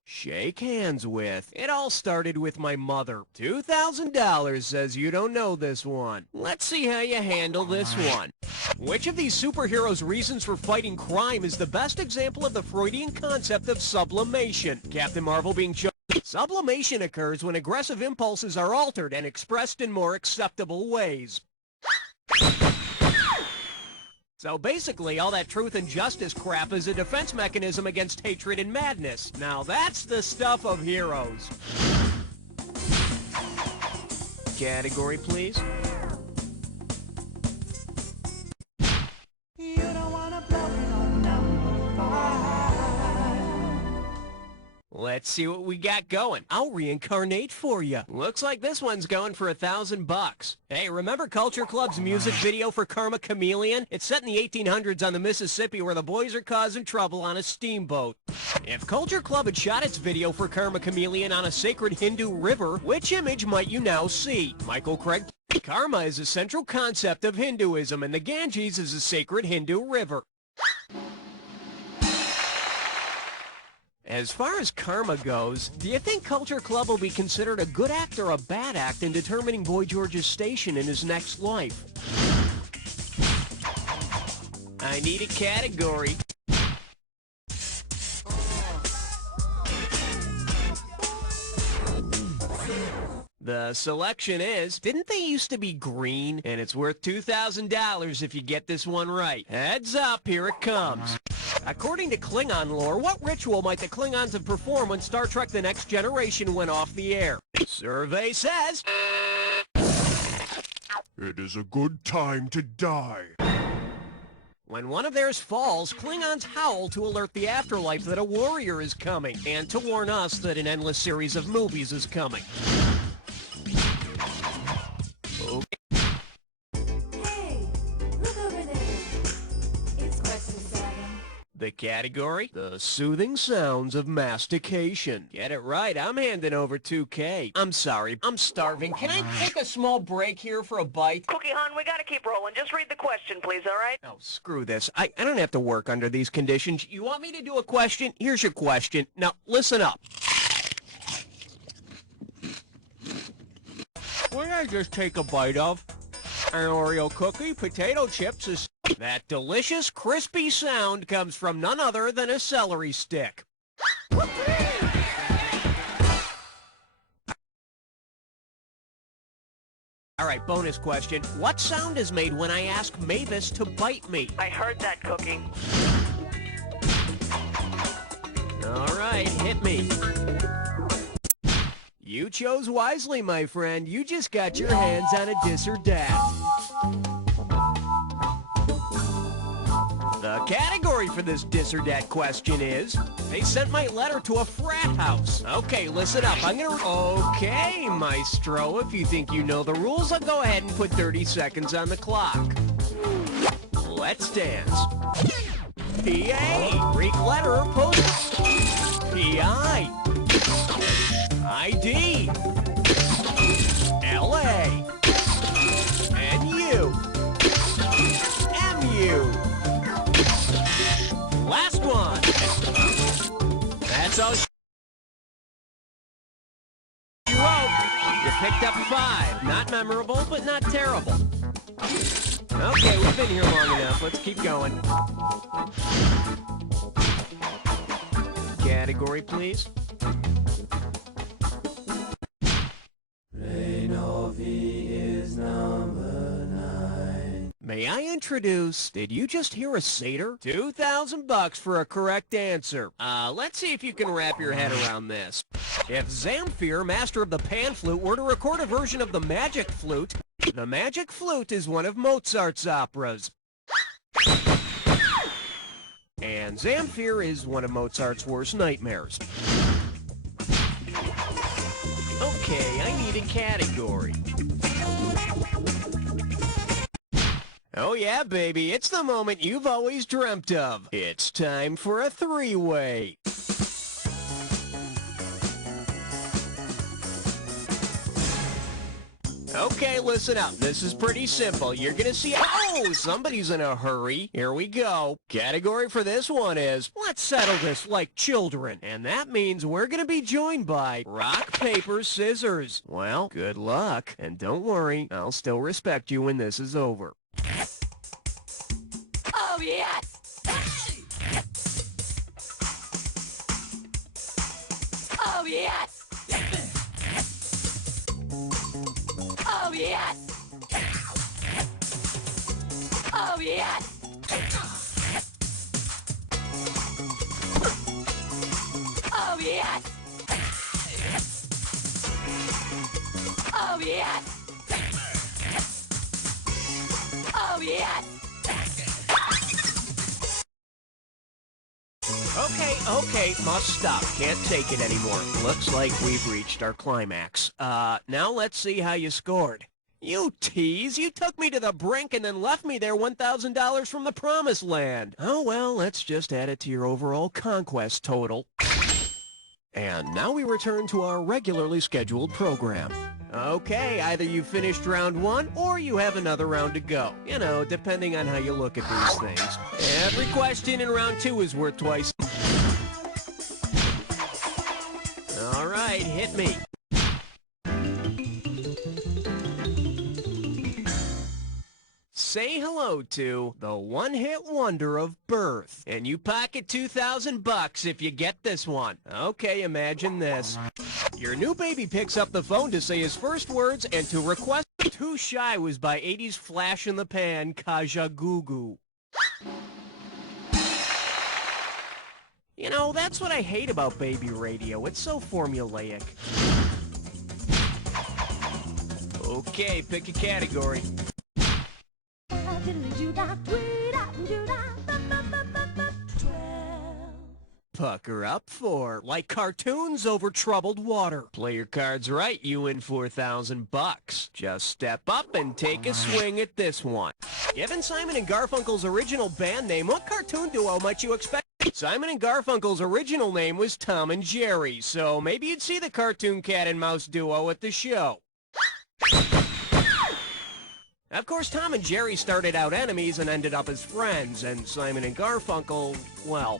Shake hands with. It all started with my mother. $2,000 says you don't know this one. Let's see how you handle this one. Which of these superheroes' reasons for fighting crime is the best example of the Freudian concept of sublimation? Captain Marvel being chosen. Sublimation occurs when aggressive impulses are altered and expressed in more acceptable ways. So basically, all that truth and justice crap is a defense mechanism against hatred and madness. Now that's the stuff of heroes. Category, please. You don't wanna blow it on number 5. Let's see what we got going. I'll reincarnate for you. Looks like this one's going for $1,000. Hey, remember Culture Club's music video for Karma Chameleon? It's set in the 1800s on the Mississippi where the boys are causing trouble on a steamboat. If Culture Club had shot its video for Karma Chameleon on a sacred Hindu river, which image might you now see? Michael Craig. Karma is a central concept of Hinduism, and the Ganges is a sacred Hindu river. As far as karma goes, do you think Culture Club will be considered a good act or a bad act in determining Boy George's station in his next life? I need a category. The selection is, didn't they used to be green? And it's worth $2,000 if you get this one right. Heads up, here it comes. According to Klingon lore, what ritual might the Klingons have performed when Star Trek The Next Generation went off the air? Survey says... It is a good time to die. When one of theirs falls, Klingons howl to alert the afterlife that a warrior is coming, and to warn us that an endless series of movies is coming. Okay. Hey, look over there. It's question 7. The category, the soothing sounds of mastication. Get it right, I'm handing over 2K. I'm sorry, I'm starving. Can I take a small break here for a bite? Cookie, hon, we gotta keep rolling. Just read the question, please, all right? Oh, screw this. I don't have to work under these conditions. You want me to do a question? Here's your question. Now, listen up. What did I just take a bite of? An Oreo cookie, potato chips, is... That delicious, crispy sound comes from none other than a celery stick. All right, bonus question. What sound is made when I ask Mavis to bite me? I heard that, Cookie. All right, hit me. You chose wisely, my friend. You just got your hands on a dis or dat. The category for this dis or dat question is, they sent my letter to a frat house. Okay, listen up. Okay, maestro, if you think you know the rules, I'll go ahead and put 30 seconds on the clock. Let's dance. PA, Greek letter or post. PI. ID. LA. NU. MU. Last one. That's all you wrote. You picked up 5. Not memorable, but not terrible. Okay, we've been here long enough. Let's keep going. Category, please. May I introduce, did you just hear a satyr? $2,000 for a correct answer. Let's see if you can wrap your head around this. If Zamfir, master of the pan flute, were to record a version of the magic flute, the magic flute is one of Mozart's operas. And Zamfir is one of Mozart's worst nightmares. Okay, I need a category. Oh yeah, baby, it's the moment you've always dreamt of. It's time for a three-way. Okay, listen up. This is pretty simple. You're gonna see... Oh, somebody's in a hurry. Here we go. Category for this one is, let's settle this like children. And that means we're gonna be joined by rock, paper, scissors. Well, good luck. And don't worry, I'll still respect you when this is over. Oh, yes! Oh, yes! Oh, yes! Oh, yes! Oh, yes! Oh, yes! Oh, yes! Okay, must stop. Can't take it anymore. Looks like we've reached our climax. Now let's see how you scored. You tease! You took me to the brink and then left me there $1,000 from the promised land. Oh well, let's just add it to your overall conquest total. And now we return to our regularly scheduled program. Okay, either you finished round 1 or you have another round to go. You know, depending on how you look at these things. Every question in round 2 is worth twice. All right, hit me. Say hello to the one-hit wonder of birth. And you pocket $2,000 if you get this one. Okay, imagine this. Your new baby picks up the phone to say his first words and to request Too Shy was by 80s Flash in the Pan, Kajagoogoo. You know, that's what I hate about baby radio. It's so formulaic. Okay, pick a category. Pucker up for, like cartoons over troubled water. Play your cards right, you win $4,000. Just step up and take a swing at this one. Given Simon and Garfunkel's original band name, what cartoon duo might you expect Simon and Garfunkel's original name was Tom and Jerry, so maybe you'd see the cartoon cat and mouse duo at the show. Of course, Tom and Jerry started out enemies and ended up as friends, and Simon and Garfunkel, well...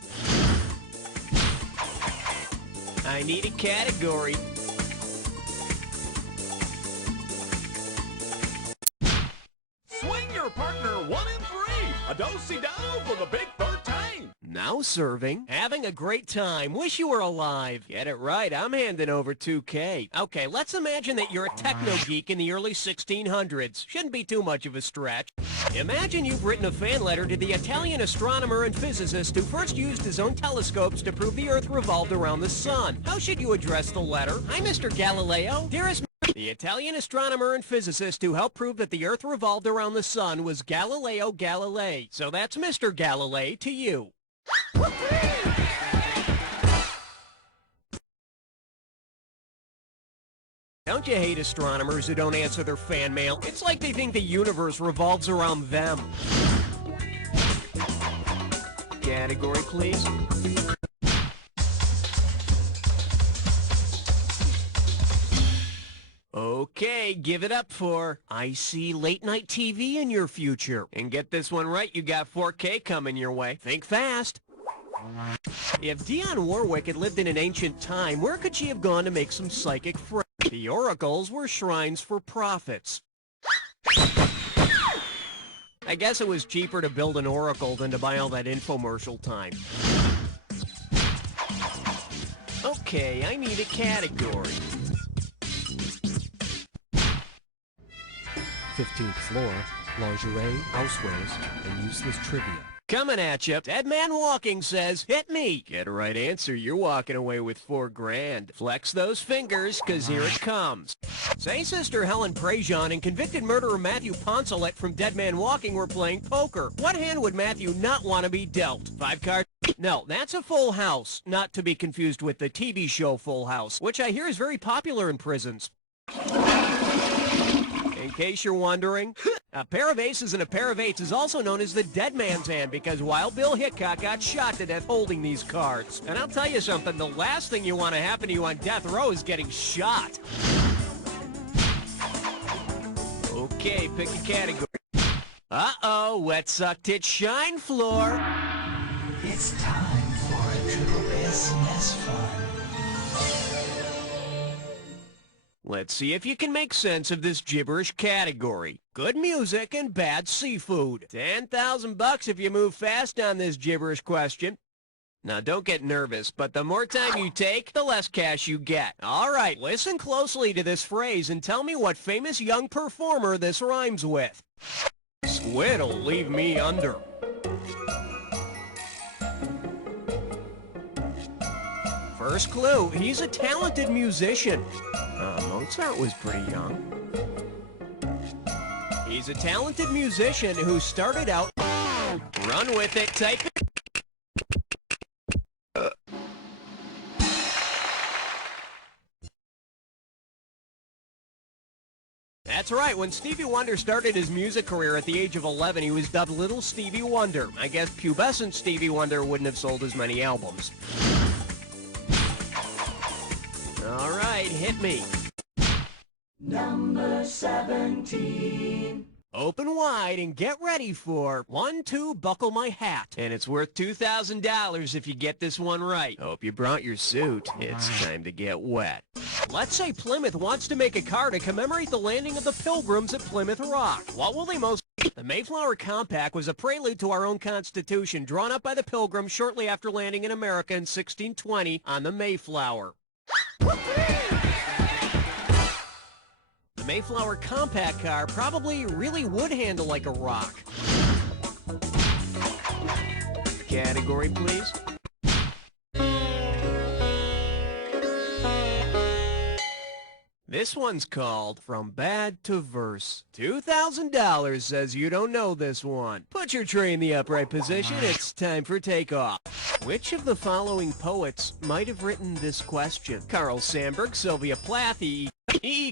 I need a category. Swing your partner 1 and 3. A do-si-do for the big 13. Now serving. Having a great time. Wish you were alive. Get it right. I'm handing over 2K. Okay, let's imagine that you're a techno geek in the early 1600s. Shouldn't be too much of a stretch. Imagine you've written a fan letter to the Italian astronomer and physicist who first used his own telescopes to prove the Earth revolved around the sun. How should you address the letter? Hi, Mr. Galileo. Dearest the Italian astronomer and physicist who helped prove that the Earth revolved around the sun was Galileo Galilei. So that's Mr. Galilei to you. Don't you hate astronomers who don't answer their fan mail? It's like they think the universe revolves around them. Category, please. Okay, give it up for I see late night TV in your future. And get this one right, you got 4K coming your way. Think fast. If Dionne Warwick had lived in an ancient time, where could she have gone to make some psychic friends? The oracles were shrines for prophets. I guess it was cheaper to build an oracle than to buy all that infomercial time. Okay, I need a category. 15th floor, lingerie, housewares, and useless trivia. Coming at you. Dead Man Walking says, hit me. Get a right answer, you're walking away with $4 grand. Flex those fingers, cause here it comes. Say Sister Helen Prejean and convicted murderer Matthew Poncelet from Dead Man Walking were playing poker. What hand would Matthew not want to be dealt? 5 cards? No, that's a Full House. Not to be confused with the TV show Full House, which I hear is very popular in prisons. In case you're wondering, a pair of aces and a pair of eights is also known as the dead man's hand because Wild Bill Hickok got shot to death holding these cards. And I'll tell you something, the last thing you want to happen to you on death row is getting shot. Okay, pick a category. Uh-oh, wet suck tit shine floor. It's time for a Triple S mess fun. Let's see if you can make sense of this gibberish category. Good music and bad seafood. 10,000 bucks if you move fast on this gibberish question. Now don't get nervous, but the more time you take, the less cash you get. All right, listen closely to this phrase and tell me what famous young performer this rhymes with. Squid'll leave me under. First clue, he's a talented musician. Mozart was pretty young. He's a talented musician who started out... Run with it, type it. That's right, when Stevie Wonder started his music career at the age of 11, he was dubbed Little Stevie Wonder. I guess pubescent Stevie Wonder wouldn't have sold as many albums. All right, hit me. Number 17. Open wide and get ready for 1, 2, buckle my hat. And it's worth $2,000 if you get this one right. Hope you brought your suit. It's time to get wet. Let's say Plymouth wants to make a car to commemorate the landing of the Pilgrims at Plymouth Rock. What will they most... The Mayflower Compact was a prelude to our own Constitution, drawn up by the Pilgrims shortly after landing in America in 1620 on the Mayflower. The Mayflower Compact car probably really would handle like a rock. Category, please. This one's called From Bad to Verse. $2,000 says you don't know this one. Put your tray in the upright position. It's time for takeoff. Which of the following poets might have written this question? Carl Sandburg, Sylvia Plath, E.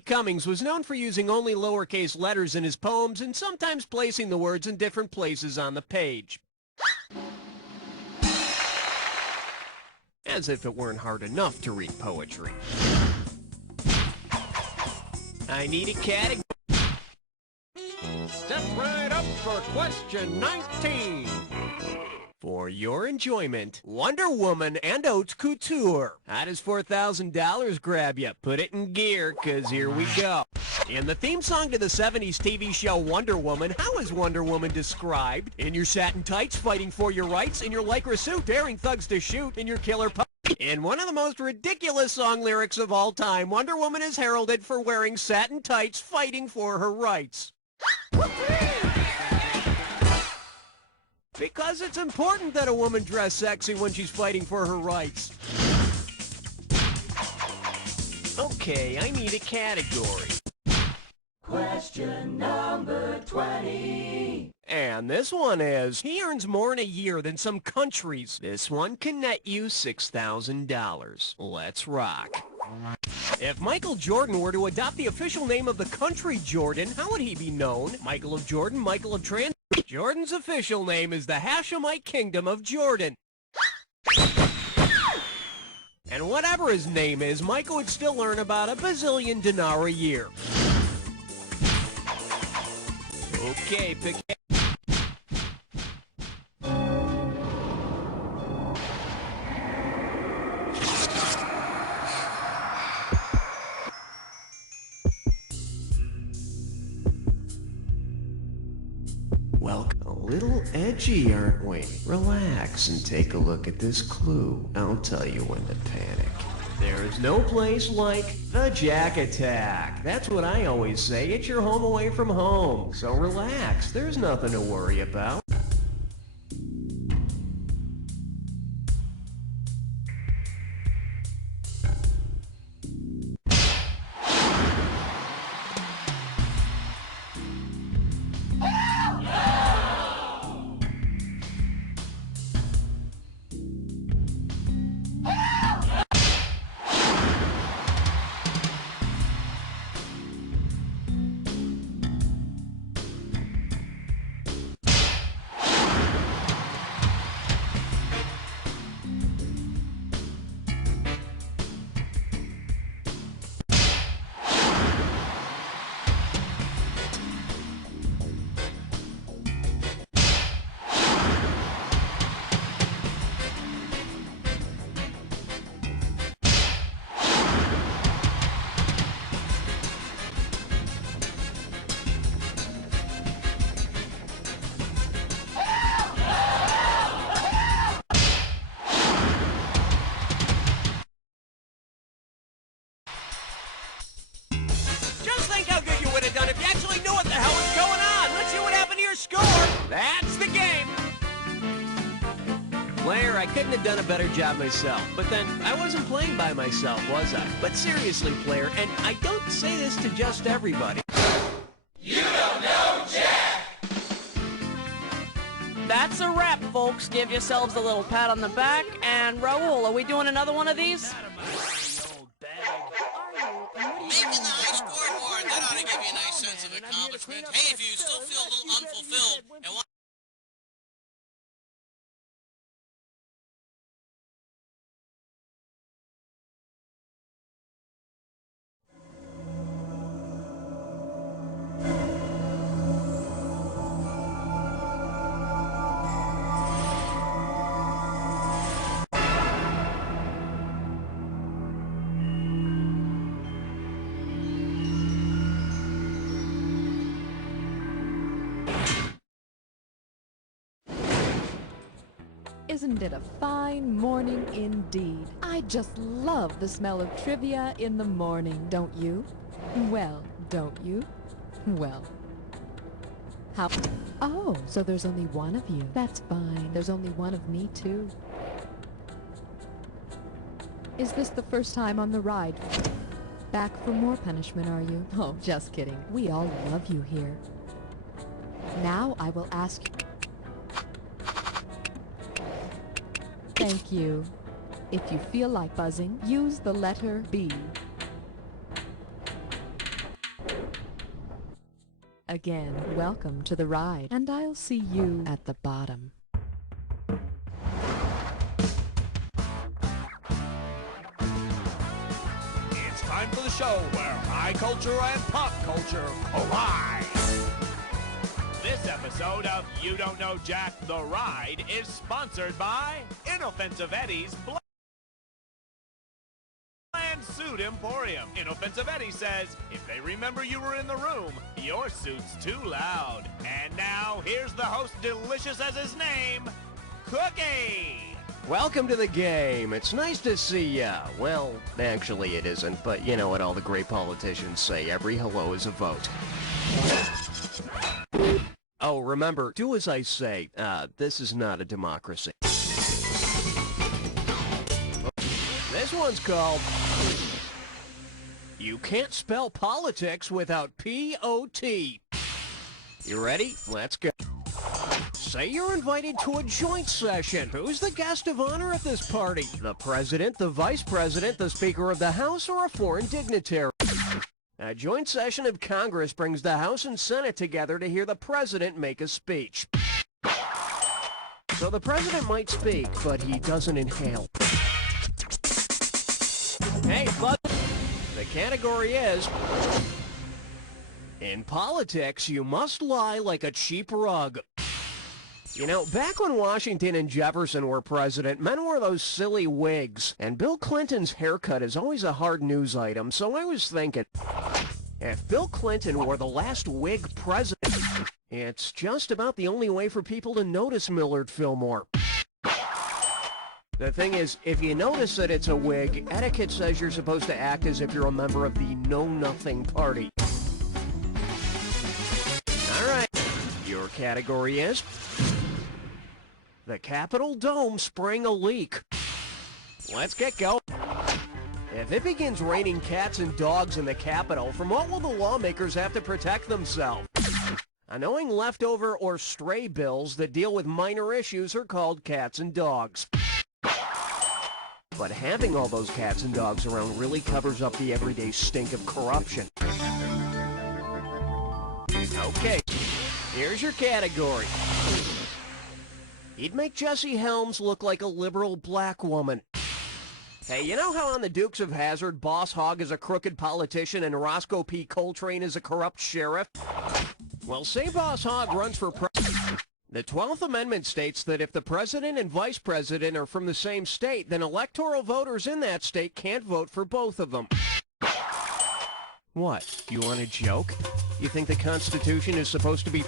Cummings was known for using only lowercase letters in his poems and sometimes placing the words in different places on the page. As if it weren't hard enough to read poetry. I need a category. Step right up for question 19. For your enjoyment, Wonder Woman and Haute Couture. How does $4,000 grab you? Put it in gear, 'cause here we go. In the theme song to the 70s TV show Wonder Woman, how is Wonder Woman described? In your satin tights, fighting for your rights. In your lycra suit, daring thugs to shoot. In your killer In one of the most ridiculous song lyrics of all time, Wonder Woman is heralded for wearing satin tights, fighting for her rights. Because it's important that a woman dress sexy when she's fighting for her rights. Okay, I need a category. Question number 20. And this one is, he earns more in a year than some countries. This one can net you $6,000. Let's rock. If Michael Jordan were to adopt the official name of the country Jordan, how would he be known? Michael of Jordan, Michael of Trans... Jordan's official name is the Hashemite Kingdom of Jordan. And whatever his name is, Michael would still earn about $1 bazillion dinar a year. Okay, pick... Well, a little edgy, aren't we? Relax and take a look at this clue. I'll tell you when to panic. There is no place like the Jack Attack. That's what I always say. It's your home away from home. So relax. There's nothing to worry about. Player, I couldn't have done a better job myself. But then, I wasn't playing by myself, was I? But seriously, player, and I don't say this to just everybody. You don't know Jack! That's a wrap, folks. Give yourselves a little pat on the back. And Raul, are we doing another one of these? Making the high scoreboard, that ought to give you a nice sense of accomplishment. Hey, if you still feel a little unfulfilled and want... Isn't it a fine morning indeed? I just love the smell of trivia in the morning, don't you? Well, don't you? Well. How? Oh, so there's only one of you. That's fine. There's only one of me, too. Is this the first time on the ride? Back for more punishment, are you? Oh, just kidding. We all love you here. Now I will ask you. Thank you. If you feel like buzzing, use the letter B. Again, welcome to the ride, and I'll see you at the bottom. show where high culture and pop culture collide. This episode of You Don't Know Jack the Ride is sponsored by Inoffensive Eddie's Bland Suit Emporium. Inoffensive Eddie says, if they remember you were in the room, your suit's too loud. And now, here's the host delicious as his name, Cookie! Welcome to the game. It's nice to see ya. Well, actually it isn't, but you know what all the great politicians say. Every hello is a vote. Oh, remember, do as I say. This is not a democracy. This one's called You Can't Spell Politics Without P-O-T. You ready? Let's go. Say you're invited to a joint session. Who's the guest of honor at this party? The president, the vice president, the speaker of the House, or a foreign dignitary? A joint session of Congress brings the House and Senate together to hear the president make a speech. So the president might speak, but he doesn't inhale. Hey, bud. The category is, in politics, you must lie like a cheap rug. You know, back when Washington and Jefferson were president, men wore those silly wigs. And Bill Clinton's haircut is always a hard news item, so I was thinking, if Bill Clinton were the last wig president, it's just about the only way for people to notice Millard Fillmore. The thing is, if you notice that it's a wig, etiquette says you're supposed to act as if you're a member of the Know-Nothing Party. All right, your category is the Capitol Dome spraying a leak. Let's get going. If it begins raining cats and dogs in the Capitol, from what will the lawmakers have to protect themselves? Annoying leftover or stray bills that deal with minor issues are called cats and dogs. But having all those cats and dogs around really covers up the everyday stink of corruption. Okay, here's your category. He'd make Jesse Helms look like a liberal black woman. Hey, you know how on the Dukes of Hazzard, Boss Hogg is a crooked politician and Roscoe P. Coltrane is a corrupt sheriff? Well, say Boss Hogg runs for president. The 12th Amendment states that if the president and vice president are from the same state, then electoral voters in that state can't vote for both of them. What? You want a joke? You think the Constitution is supposed to be...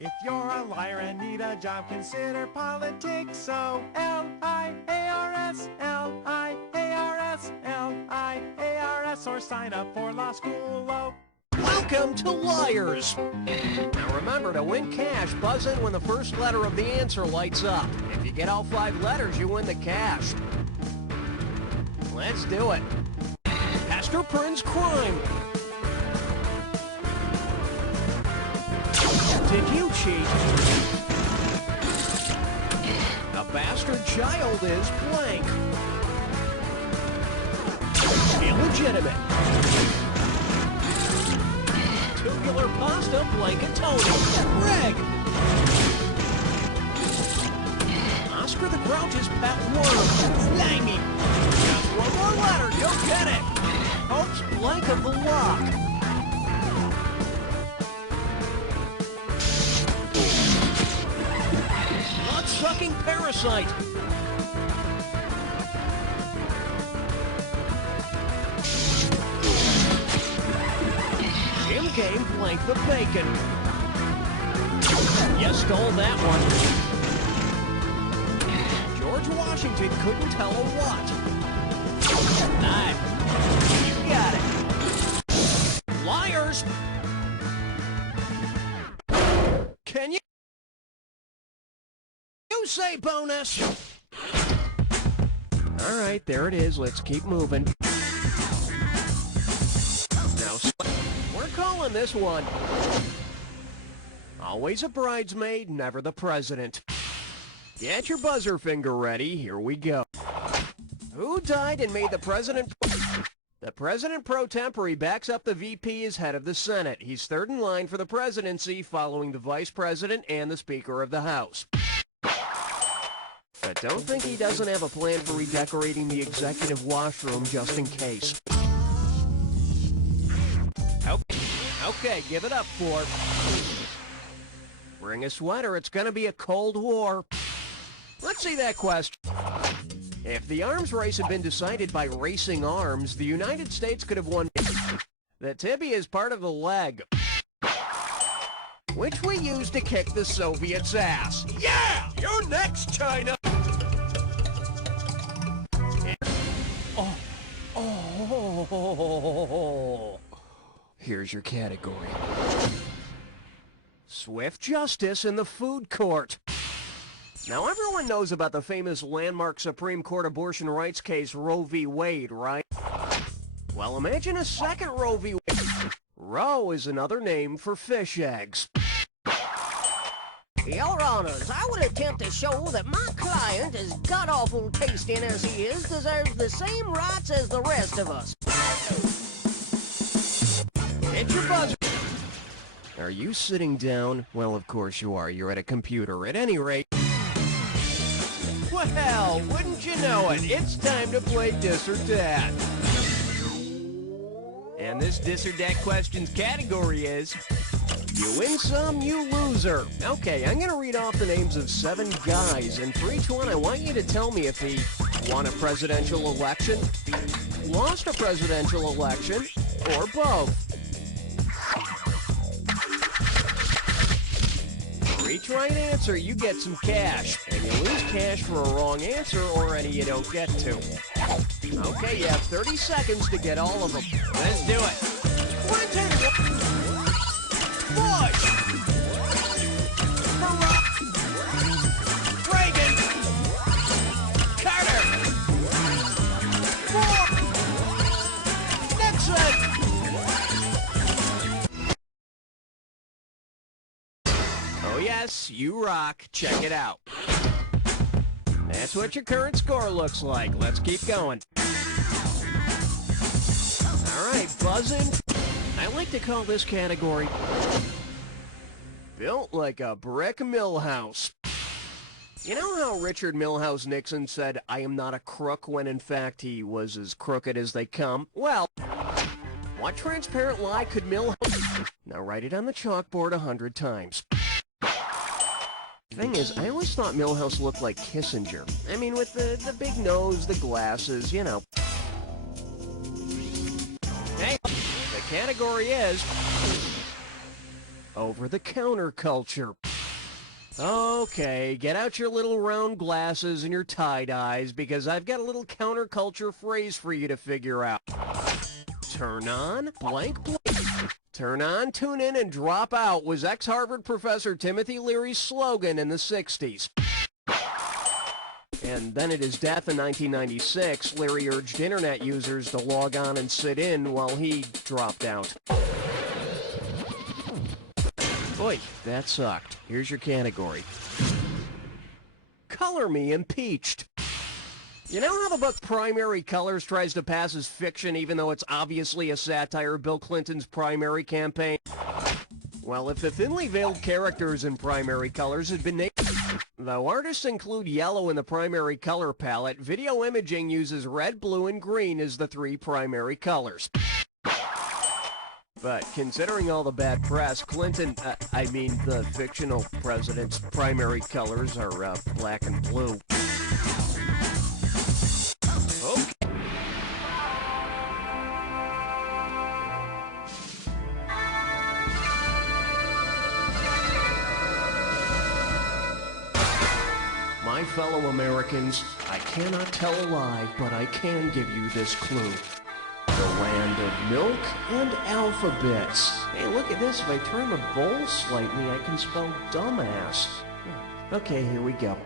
If you're a liar and need a job, consider politics. So L-I-A-R-S, L-I-A-R-S, L-I-A-R-S, or sign up for law school. Oh. Welcome to Liars! Now remember, to win cash, buzz in when the first letter of the answer lights up. If you get all 5 letters, you win the cash. Let's do it. Pastor Prince Crime. Did you cheat? A bastard child is blank. Illegitimate. Tubular pasta blankatoni. Greg. Oscar the Grouch's pet worm. Slimy. Just one more letter, you'll get it. Pope's blank of the lock. Blood-sucking parasite. Jim Game blank the bacon. You stole that one. George Washington couldn't tell a what. You got it. Liars! Can you say bonus? All right, there it is. Let's keep moving. Now, we're calling this one always a bridesmaid, never the president. Get your buzzer finger ready. Here we go. Who died and made the president... The president pro tempore backs up the VP as head of the Senate. He's third in line for the presidency, following the vice president and the Speaker of the House. But don't think he doesn't have a plan for redecorating the executive washroom just in case. Okay, give it up, Ford. Bring a sweater, it's gonna be a cold war. Let's see that question. If the arms race had been decided by racing arms, the United States could have won. The tibia is part of the leg, which we used to kick the Soviets' ass. Yeah! You're next, China! Oh. Here's your category. Swift justice in the food court. Now, everyone knows about the famous landmark Supreme Court abortion rights case Roe v. Wade, right? Well, imagine a second Roe v. Wade. Roe is another name for fish eggs. Your Honors, I would attempt to show that my client, as god-awful tasting as he is, deserves the same rights as the rest of us. Hit your buzzer. Are you sitting down? Well, of course you are. You're at a computer. At any rate... Well, wouldn't you know it? It's time to play Dis or Dat. And this Dis or Dat questions category is... You win some, you loser. Okay, I'm going to read off the names of 7 guys, and for each one I want you to tell me if he won a presidential election, lost a presidential election, or both. For each right answer, you get some cash, and you lose cash for a wrong answer or any you don't get to. Okay, you have 30 seconds to get all of them. Let's do it. Clinton! Bush! Barack! Reagan! Carter! Ford! Nixon! Oh yes, you rock. Check it out. That's what your current score looks like. Let's keep going. All right, buzzing. I like to call this category built like a brick millhouse. You know how Richard Milhouse Nixon said, "I am not a crook," when in fact he was as crooked as they come? Well, what transparent lie could Milhouse... Now write it on the chalkboard 100 times. Thing is, I always thought Milhouse looked like Kissinger. I mean, with the big nose, the glasses, you know. Hey, the category is over-the-counter culture. Okay, get out your little round glasses and your tie-dyes, because I've got a little counterculture phrase for you to figure out. Turn on, blank, blank. Turn on, tune in, and drop out was ex-Harvard professor Timothy Leary's slogan in the 60s. And then at his death in 1996, Leary urged internet users to log on and sit in while he dropped out. Boy, that sucked. Here's your category. Color me impeached. You know how the book Primary Colors tries to pass as fiction even though it's obviously a satire of Bill Clinton's primary campaign? Well, if the thinly veiled characters in Primary Colors had been named... Though artists include yellow in the primary color palette, video imaging uses red, blue, and green as the 3 primary colors. But considering all the bad press, the fictional president's primary colors are black and blue. Okay. My fellow Americans, I cannot tell a lie, but I can give you this clue. The land of milk and alphabets. Hey, look at this. If I turn the bowl slightly, I can spell dumbass. Okay, here we go.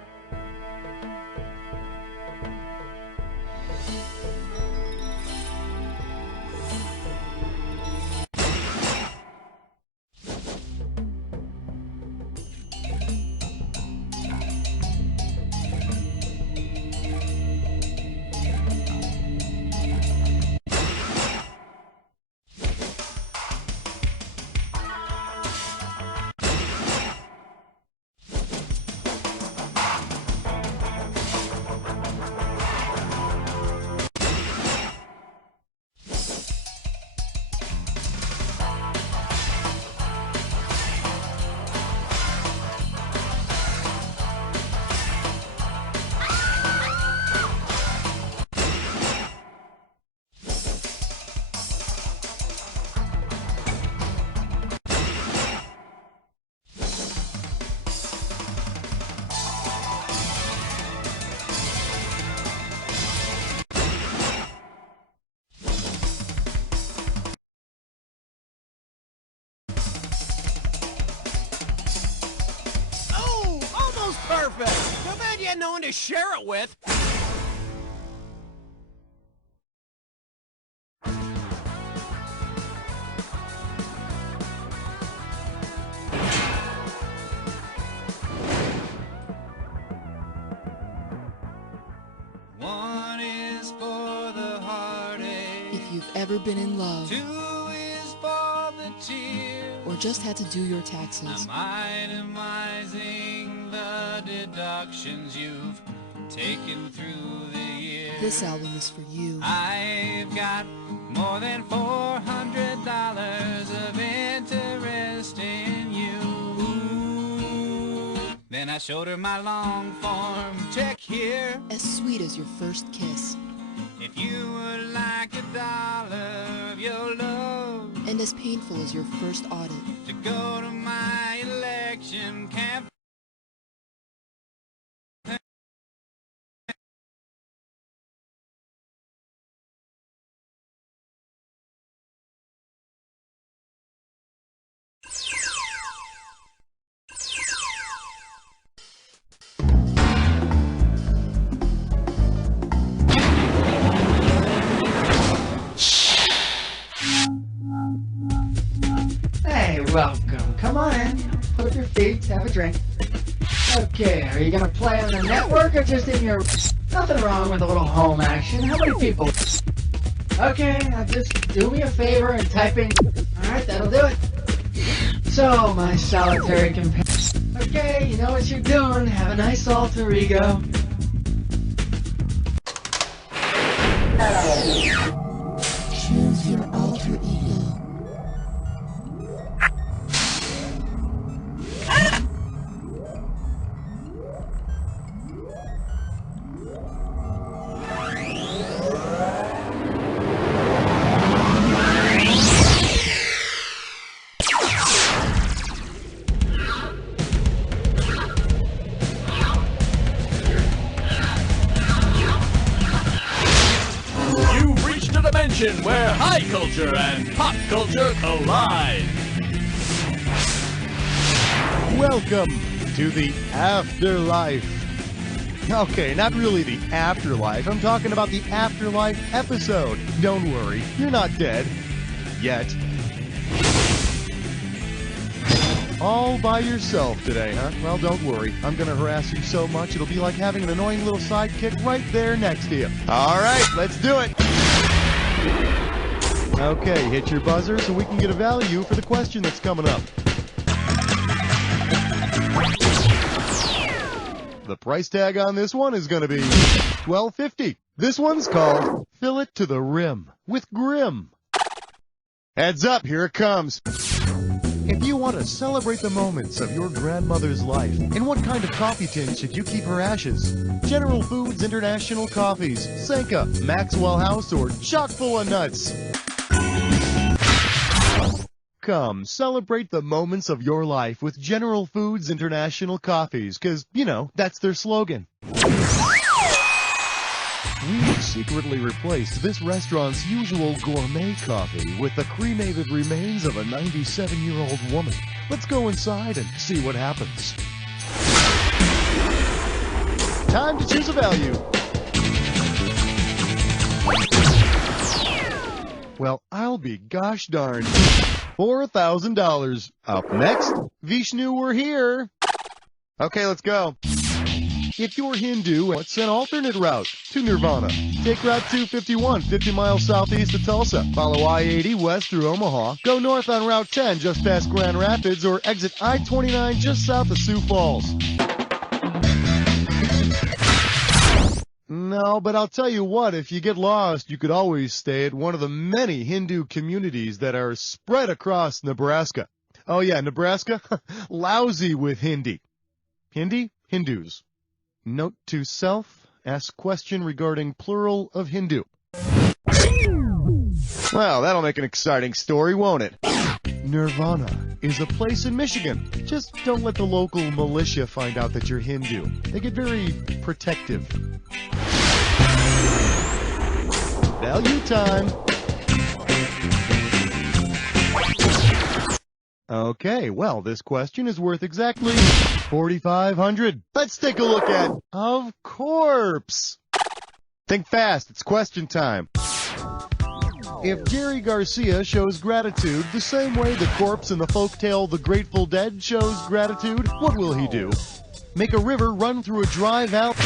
perfect. Too bad you had no one to share it with. One is for the heartache. If you've ever been in love, Two is for the tears. or just had to do your taxes, I'm itemizing the deductions you've taken through the years. this album is for you. I've got more than $400 of interest in you. Then I showed her my long form check here. As sweet as your first kiss, If you would like $1 of your love and as painful as your first audit. to go to my election campaign. Hey, welcome. Come on in. Put up your feet, have a drink. Okay, are you gonna play on the network or just in your... Nothing wrong with a little home action. How many people? Okay, now just do me a favor and type in... Alright, that'll do it. So, my solitary companion... Okay, you know what you're doing. Have a nice alter ego. Choose your alter ego. You've reached a dimension where high culture and pop culture collide. Welcome to the Afterlife. Okay, not really the afterlife. I'm talking about the Afterlife episode. Don't worry, you're not dead. Yet. All by yourself today, huh? Well, don't worry. I'm gonna harass you so much, it'll be like having an annoying little sidekick right there next to you. Alright, let's do it! Okay, hit your buzzer so we can get a value for the question that's coming up. The price tag on this one is gonna be $12.50. This one's called Fill It to the Rim with Grim. Heads up, here it comes. If you want to celebrate the moments of your grandmother's life, in what kind of coffee tin should you keep her ashes? General Foods International Coffees, Senka, Maxwell House, or chock full of nuts? Come, celebrate the moments of your life with General Foods International Coffees, 'cause, you know, that's their slogan. We secretly replaced this restaurant's usual gourmet coffee with the cremated remains of a 97-year-old woman. Let's go inside and see what happens. Time to choose a value. Well, I'll be gosh darned. $4,000. Up next, Vishnu, we're here. Okay, let's go. If you're Hindu, what's an alternate route to Nirvana? Take Route 251, 50 miles southeast of Tulsa. Follow I-80 west through Omaha. Go north on Route 10 just past Grand Rapids, or exit I-29 just south of Sioux Falls. No, but I'll tell you what, if you get lost, you could always stay at one of the many Hindu communities that are spread across Nebraska. Oh yeah, Nebraska? Lousy with Hindi. Hindi? Hindus. Note to self, ask question regarding plural of Hindu. Well, that'll make an exciting story, won't it? Nirvana is a place in Michigan. Just don't let the local militia find out that you're Hindu. They get very protective. Value time. Okay, well, this question is worth exactly $4,500. Let's take a look at of corpse. Think fast, it's question time. If Jerry Garcia shows gratitude the same way the corpse in the folktale The Grateful Dead shows gratitude, what will he do? Make a river run through a dry valley?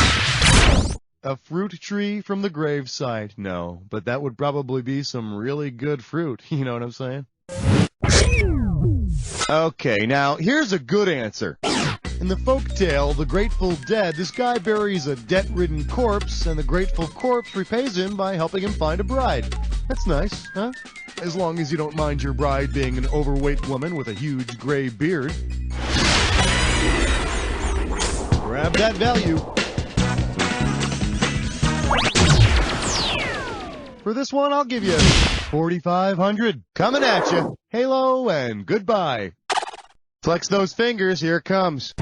A fruit tree from the gravesite? No, but that would probably be some really good fruit, you know what I'm saying? Okay, now here's a good answer. In the folktale The Grateful Dead, this guy buries a debt-ridden corpse, and the grateful corpse repays him by helping him find a bride. That's nice, huh? As long as you don't mind your bride being an overweight woman with a huge gray beard. Grab that value. For this one, I'll give you $4,500. Coming at you. Halo and goodbye. Flex those fingers, here it comes.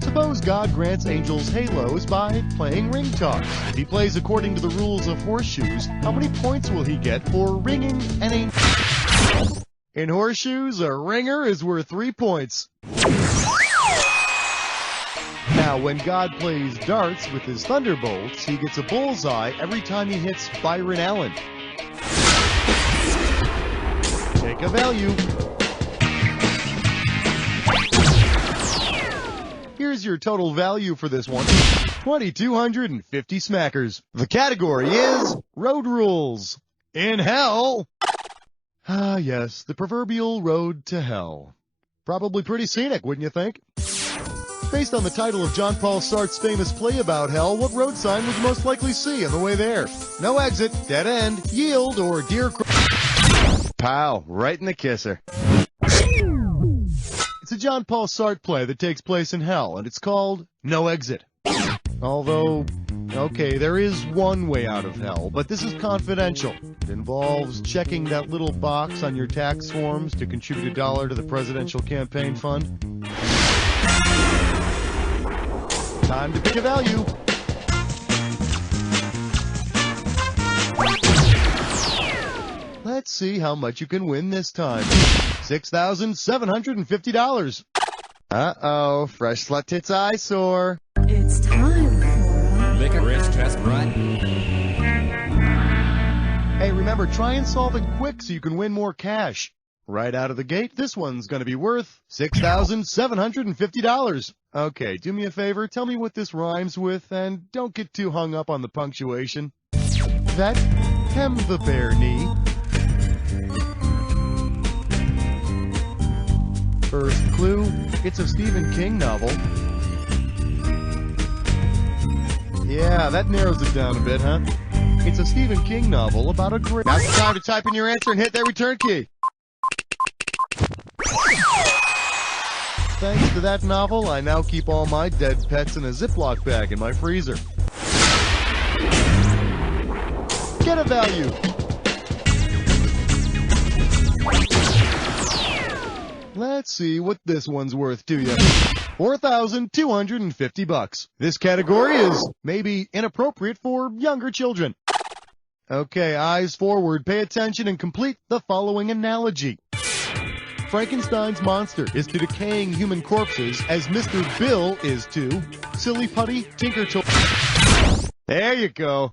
Suppose God grants angels halos by playing ring toss. If he plays according to the rules of horseshoes, how many points will he get for ringing an angel? In horseshoes, a ringer is worth 3 points. Now, when God plays darts with his thunderbolts, he gets a bullseye every time he hits Byron Allen. Take a value. Here's your total value for this one. 2,250 smackers. The category is Road Rules. In hell. Ah, yes, the proverbial road to hell. Probably pretty scenic, wouldn't you think? Based on the title of John Paul Sartre's famous play about hell, what road sign would you most likely see on the way there? No exit, dead end, yield, or deer Pow, right in the kisser. It's a John Paul Sartre play that takes place in hell, and it's called No Exit. Although, okay, there is one way out of hell, but this is confidential. It involves checking that little box on your tax forms to contribute $1 to the presidential campaign fund. Time to pick a value. Let's see how much you can win this time. $6,750. Uh-oh, fresh slut tits eyesore. It's time for Lick a wrist test run. Hey, remember, try and solve it quick so you can win more cash. Right out of the gate, this one's going to be worth $6,750. Okay, do me a favor, tell me what this rhymes with, and don't get too hung up on the punctuation. That hem the bare knee. First clue, it's a Stephen King novel. Yeah, that narrows it down a bit, huh? It's a Stephen King novel about a great... Now's the time to type in your answer and hit that return key. Thanks to that novel, I now keep all my dead pets in a Ziploc bag in my freezer. Get a value. Let's see what this one's worth to you. $4,250. This category is maybe inappropriate for younger children. Okay, eyes forward, pay attention, and complete the following analogy. Frankenstein's monster is to decaying human corpses as Mr. Bill is to Silly Putty Tinker Toy. There you go.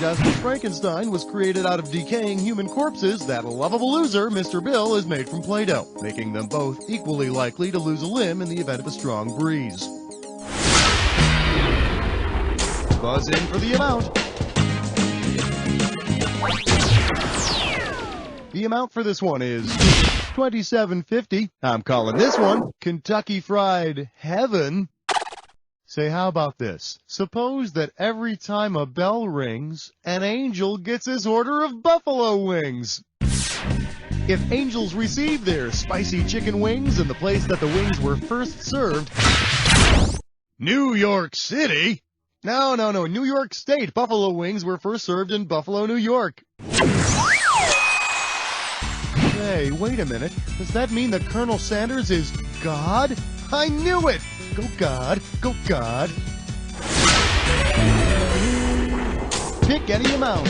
Just as Frankenstein was created out of decaying human corpses, that lovable loser, Mr. Bill, is made from Play-Doh, making them both equally likely to lose a limb in the event of a strong breeze. Buzz in for the amount. The amount for this one is $27.50. I'm calling this one Kentucky Fried Heaven. Say, how about this? Suppose that every time a bell rings, an angel gets his order of buffalo wings. If angels receive their spicy chicken wings in the place that the wings were first served, New York City? No, New York State. Buffalo wings were first served in Buffalo, New York. Hey, wait a minute. Does that mean that Colonel Sanders is God? I knew it! Go God, go God. Pick any amount.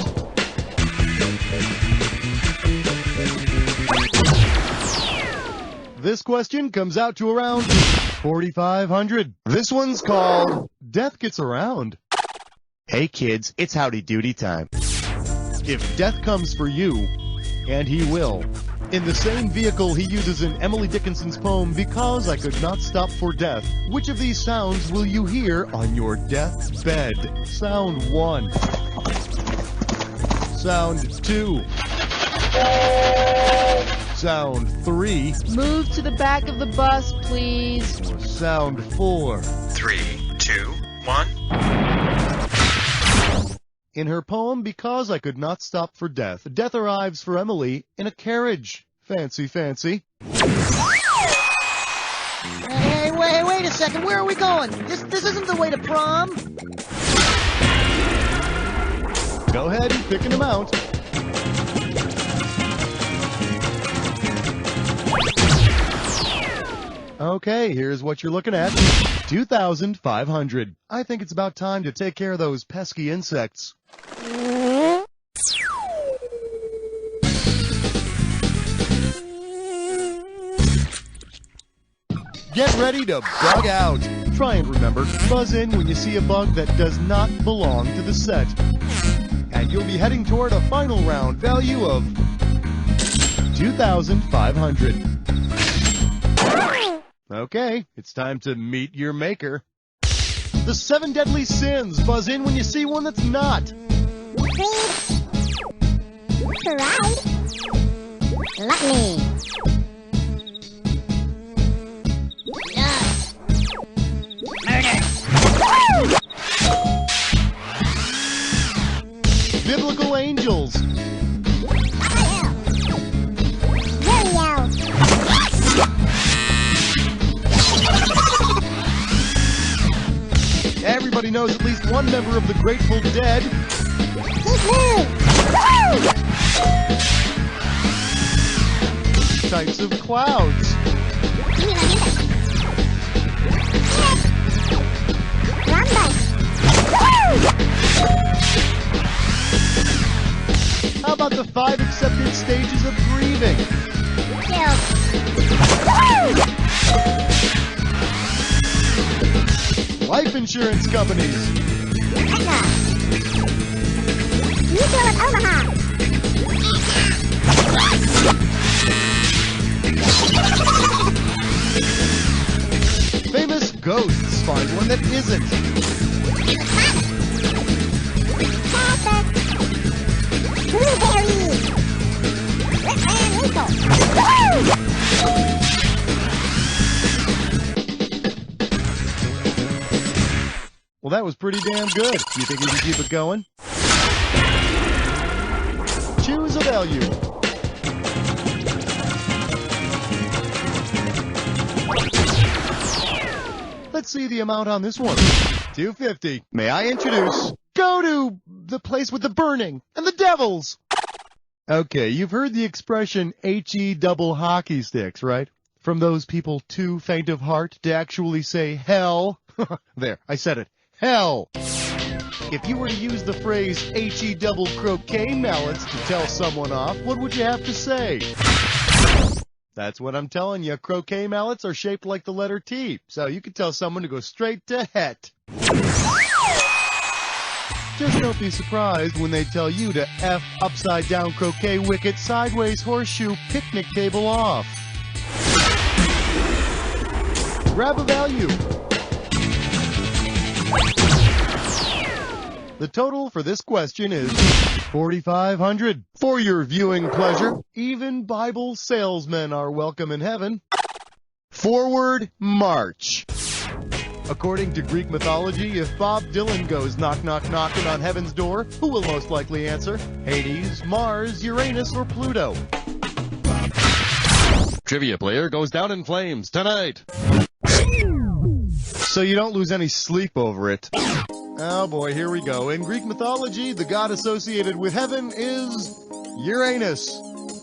This question comes out to around 4,500. This one's called Death Gets Around. Hey kids, it's howdy doody time. If death comes for you, and he will, in the same vehicle he uses in Emily Dickinson's poem, Because I Could Not Stop for Death, which of these sounds will you hear on your deathbed? Sound 1. Sound 2. Sound 3. Move to the back of the bus, please. Or sound 4. 3, 2, 1. In her poem, Because I Could Not Stop for Death, death arrives for Emily in a carriage. Fancy, fancy. Hey, wait a second. Where are we going? This isn't the way to prom. Go ahead and pick an amount. Okay, here's what you're looking at. 2,500. I think it's about time to take care of those pesky insects. Get ready to bug out. Try and remember, buzz in when you see a bug that does not belong to the set. And you'll be heading toward a final round value of 2,500. Okay, it's time to meet your maker. The 7 deadly sins. Buzz in when you see one that's not. Pride. Gluttony. Lust. Murder. Biblical angels. Everybody knows at least one member of the Grateful Dead. Types of clouds. How about the 5 accepted stages of grieving? Life insurance companies. Mutual of Omaha. Famous ghosts. Find one that isn't. Blueberry. Rip Van Winkle. Well, that was pretty damn good. You think we can keep it going? Choose a value. Let's see the amount on this one. 250. May I introduce? Go to the place with the burning and the devils. Okay, you've heard the expression HE double hockey sticks, right? From those people too faint of heart to actually say hell. There, I said it. Hell. If you were to use the phrase HE double croquet mallets to tell someone off, what would you have to say? That's what I'm telling you. Croquet mallets are shaped like the letter T, so you could tell someone to go straight to het. Just don't be surprised when they tell you to F upside down croquet wicket sideways horseshoe picnic table off. Grab a value. The total for this question is 4,500. For your viewing pleasure, even Bible salesmen are welcome in heaven. Forward march. According to Greek mythology, if Bob Dylan goes knock knock knocking on heaven's door, who will most likely answer? Hades, Mars, Uranus, or Pluto? Trivia player goes down in flames tonight. So you don't lose any sleep over it. Oh boy, here we go. In Greek mythology, the god associated with heaven is Uranus,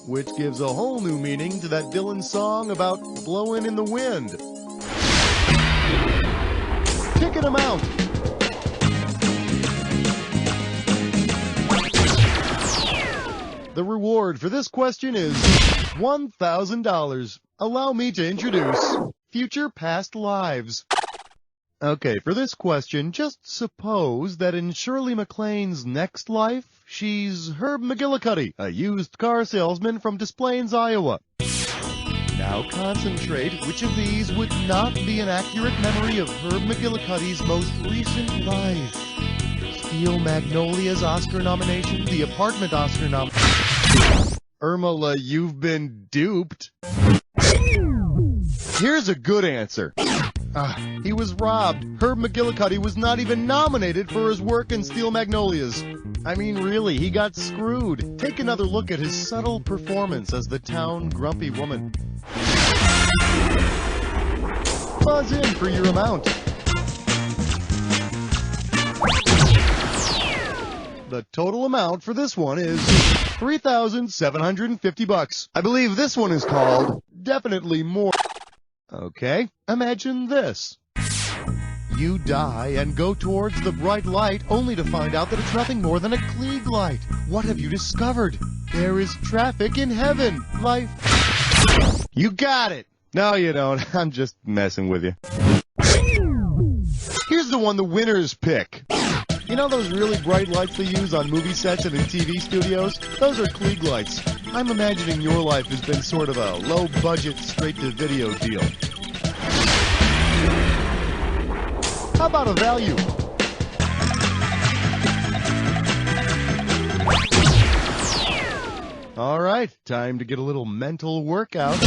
which gives a whole new meaning to that Dylan song about blowing in the wind. Pick an amount. The reward for this question is $1,000. Allow me to introduce Future Past Lives. Okay, for this question, just suppose that in Shirley MacLaine's next life, she's Herb McGillicuddy, a used car salesman from Des Plaines, Iowa. Now concentrate, which of these would not be an accurate memory of Herb McGillicuddy's most recent life? Steel Magnolia's Oscar nomination, the Apartment Oscar nomination. Irma, you've been duped. Here's a good answer. He was robbed. Herb McGillicuddy was not even nominated for his work in Steel Magnolias. I mean, really, he got screwed. Take another look at his subtle performance as the town grumpy woman. Buzz in for your amount. The total amount for this one is $3,750. I believe this one is called Definitely More. Okay, imagine this. You die and go towards the bright light only to find out that it's nothing more than a Klieg light. What have you discovered? There is traffic in heaven. Life. You got it. No, you don't. I'm just messing with you. Here's the one the winners pick. You know those really bright lights they use on movie sets and in TV studios? Those are Klieg lights. I'm imagining your life has been sort of a low-budget, straight-to-video deal. How about a value? All right, time to get a little mental workout.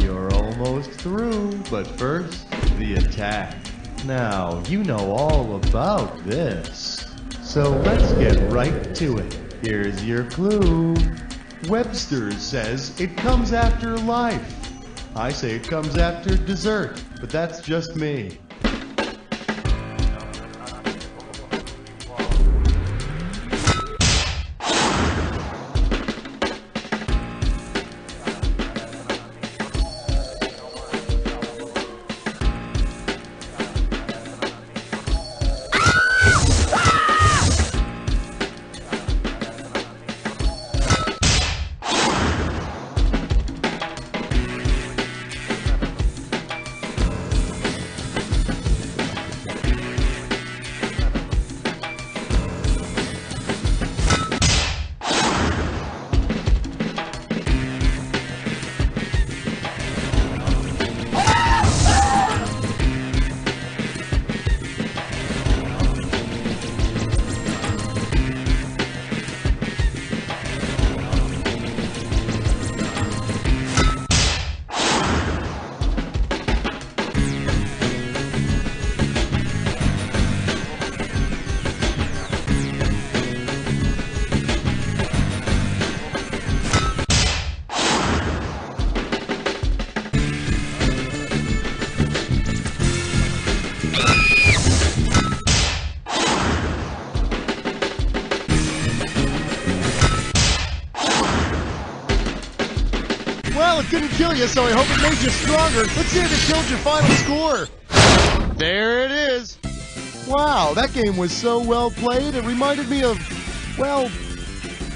You're almost through, but first, the attack. Now, you know all about this. So let's get right to it. Here's your clue. Webster says it comes after life. I say it comes after dessert, but that's just me. Well, it didn't kill you, so I hope it made you stronger. Let's see if it killed your final score. There it is. Wow, that game was so well played, it reminded me of, well,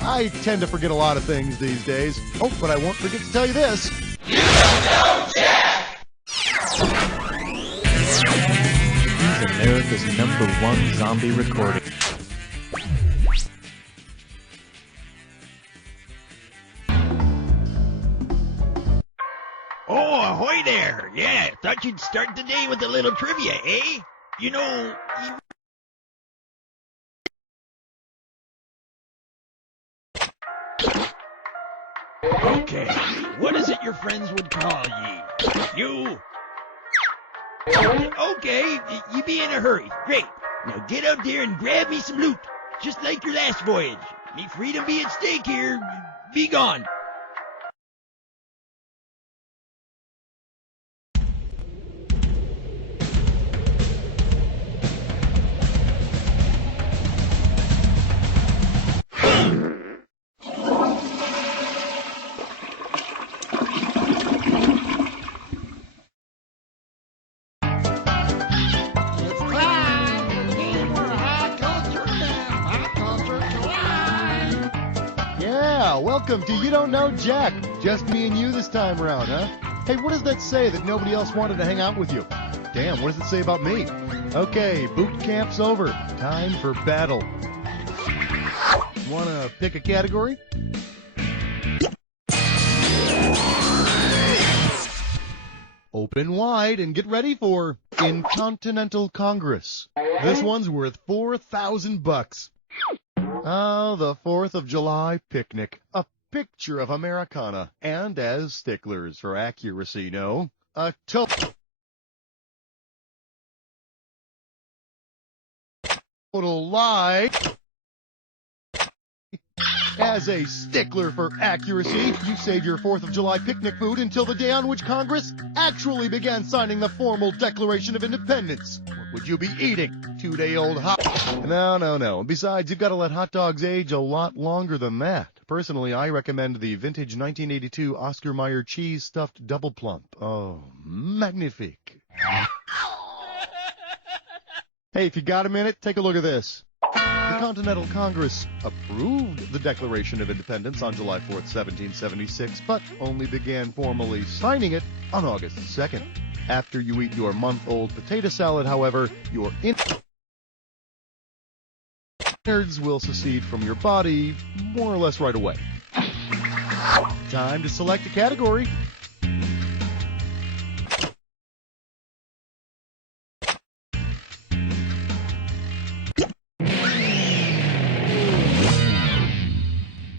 I tend to forget a lot of things these days. Oh, but I won't forget to tell you this. You don't know Jack! He's America's #1 zombie recording. Oh, ahoy there! Yeah, thought you'd start the day with a little trivia, eh? You know, Okay, what is it your friends would call ye? You? Okay, you be in a hurry. Great. Now get out there and grab me some loot, just like your last voyage. Me freedom be at stake here. Be gone. Yeah, welcome to You Don't Know Jack. Just me and you this time around, huh? Hey, what does that say that nobody else wanted to hang out with you? Damn, what does it say about me? Okay, boot camp's over. Time for battle. Wanna pick a category? Open wide and get ready for Incontinental Congress. This one's worth $4,000. Oh, the 4th of July picnic. A picture of Americana. And as sticklers for accuracy know, a total lie. As a stickler for accuracy, you save your 4th of July picnic food until the day on which Congress actually began signing the formal Declaration of Independence. What would you be eating? 2-day-old hot... No. Besides, you've got to let hot dogs age a lot longer than that. Personally, I recommend the vintage 1982 Oscar Mayer cheese stuffed double plump. Oh, magnifique. Hey, if you got a minute, take a look at this. The Continental Congress approved the Declaration of Independence on July 4th, 1776, but only began formally signing it on August 2nd. After you eat your month-old potato salad, however, your innards will secede from your body more or less right away. Time to select a category.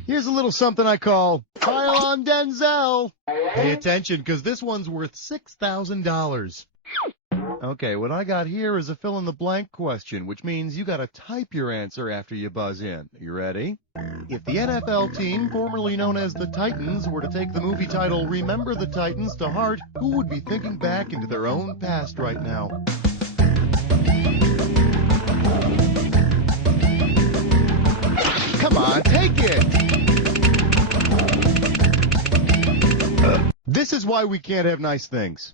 Here's a little something I call Pile on Denzel. Pay attention, because this one's worth $6,000. Okay, what I got here is a fill-in-the-blank question, which means you gotta type your answer after you buzz in. You ready? If the NFL team, formerly known as the Titans, were to take the movie title Remember the Titans to heart, who would be thinking back into their own past right now? Come on, take it! This is why we can't have nice things.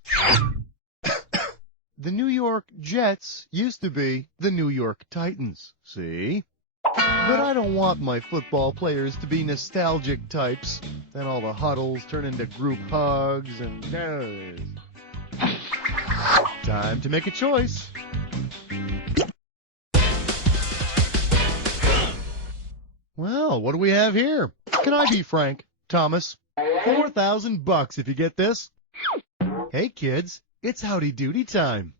The New York Jets used to be the New York Titans, see? But I don't want my football players to be nostalgic types. Then all the huddles turn into group hugs and... Time to make a choice. Well, what do we have here? Can I be frank, Thomas? $4,000 if you get this. Hey kids, it's Howdy Doody time.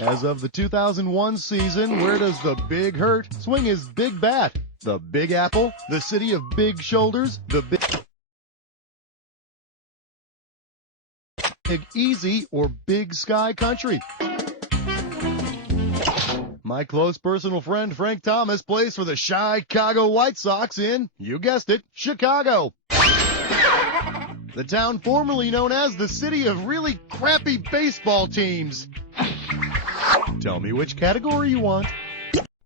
As of the 2001 season, where does the Big Hurt swing his big bat? The Big Apple? The city of big shoulders? The Big Easy or Big Sky Country? My close personal friend Frank Thomas plays for the Chicago White Sox in, you guessed it, Chicago. The town formerly known as the city of really crappy baseball teams. Tell me which category you want.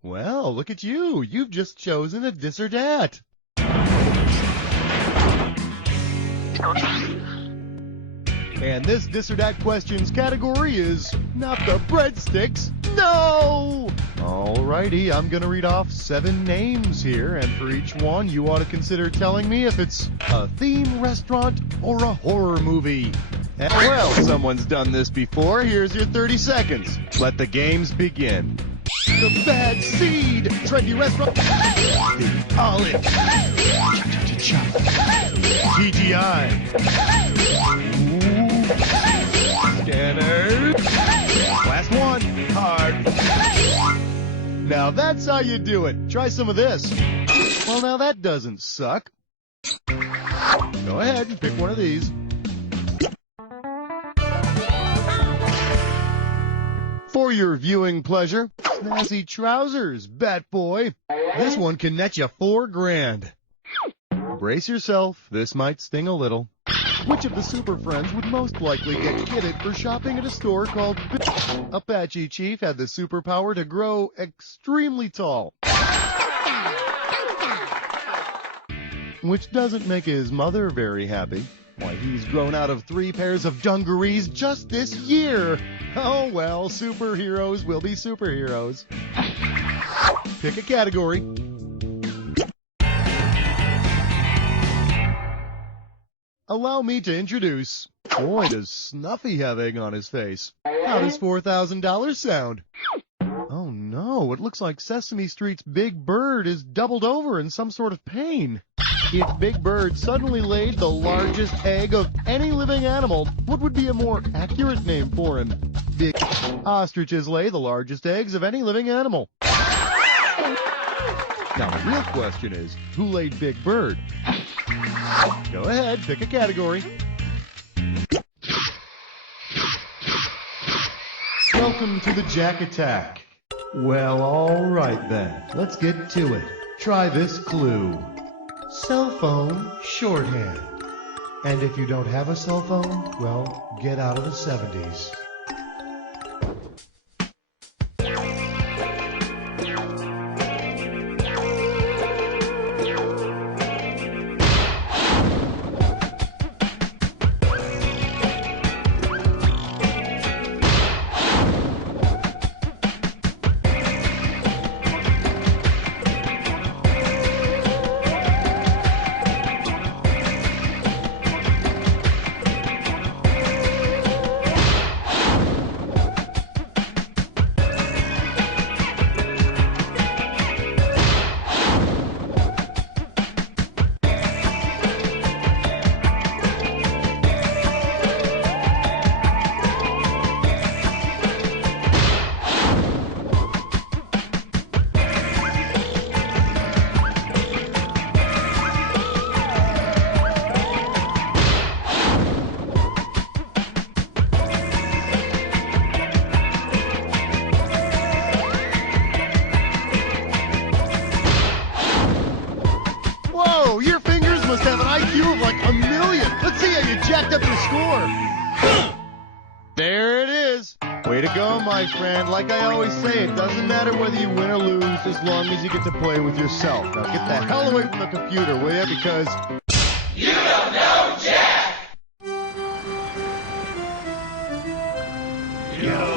Well, look at you. You've just chosen a this or dat. And this or that questions category is not the breadsticks. No! Alrighty, I'm gonna read off 7 names here, and for each one, you ought to consider telling me if it's a theme restaurant or a horror movie. And well, someone's done this before. Here's your 30 seconds. Let the games begin. The Bad Seed, trendy restaurant. The Olive. TGI. Scanner. Last one. Hard. Now that's how you do it. Try some of this. Well, now that doesn't suck. Go ahead and pick one of these. For your viewing pleasure, Snazzy Trousers, Bat Boy. This one can net you $4,000. Brace yourself, this might sting a little. Which of the Super Friends would most likely get kidded for shopping at a store called Apache Chief had the superpower to grow extremely tall. Which doesn't make his mother very happy. Why, he's grown out of 3 pairs of dungarees just this year. Oh well, superheroes will be superheroes. Pick a category. allow me to introduce... Boy, does Snuffy have egg on his face. How does $4,000 sound? Oh no, it looks like Sesame Street's Big Bird is doubled over in some sort of pain. If Big Bird suddenly laid the largest egg of any living animal, what would be a more accurate name for him? Big ostriches lay the largest eggs of any living animal. Now the real question is, who laid Big Bird? Go ahead, pick a category. Welcome to the Jack Attack. Well, alright then. Let's get to it. Try this clue. Cell phone shorthand. And if you don't have a cell phone, well, get out of the 70s. Your fingers must have an IQ of like 1,000,000. Let's see how you jacked up your score. There it is. Way to go, my friend. Like I always say, it doesn't matter whether you win or lose as long as you get to play with yourself. Now get the hell away from the computer, will ya? Because... You don't know Jack! Yo!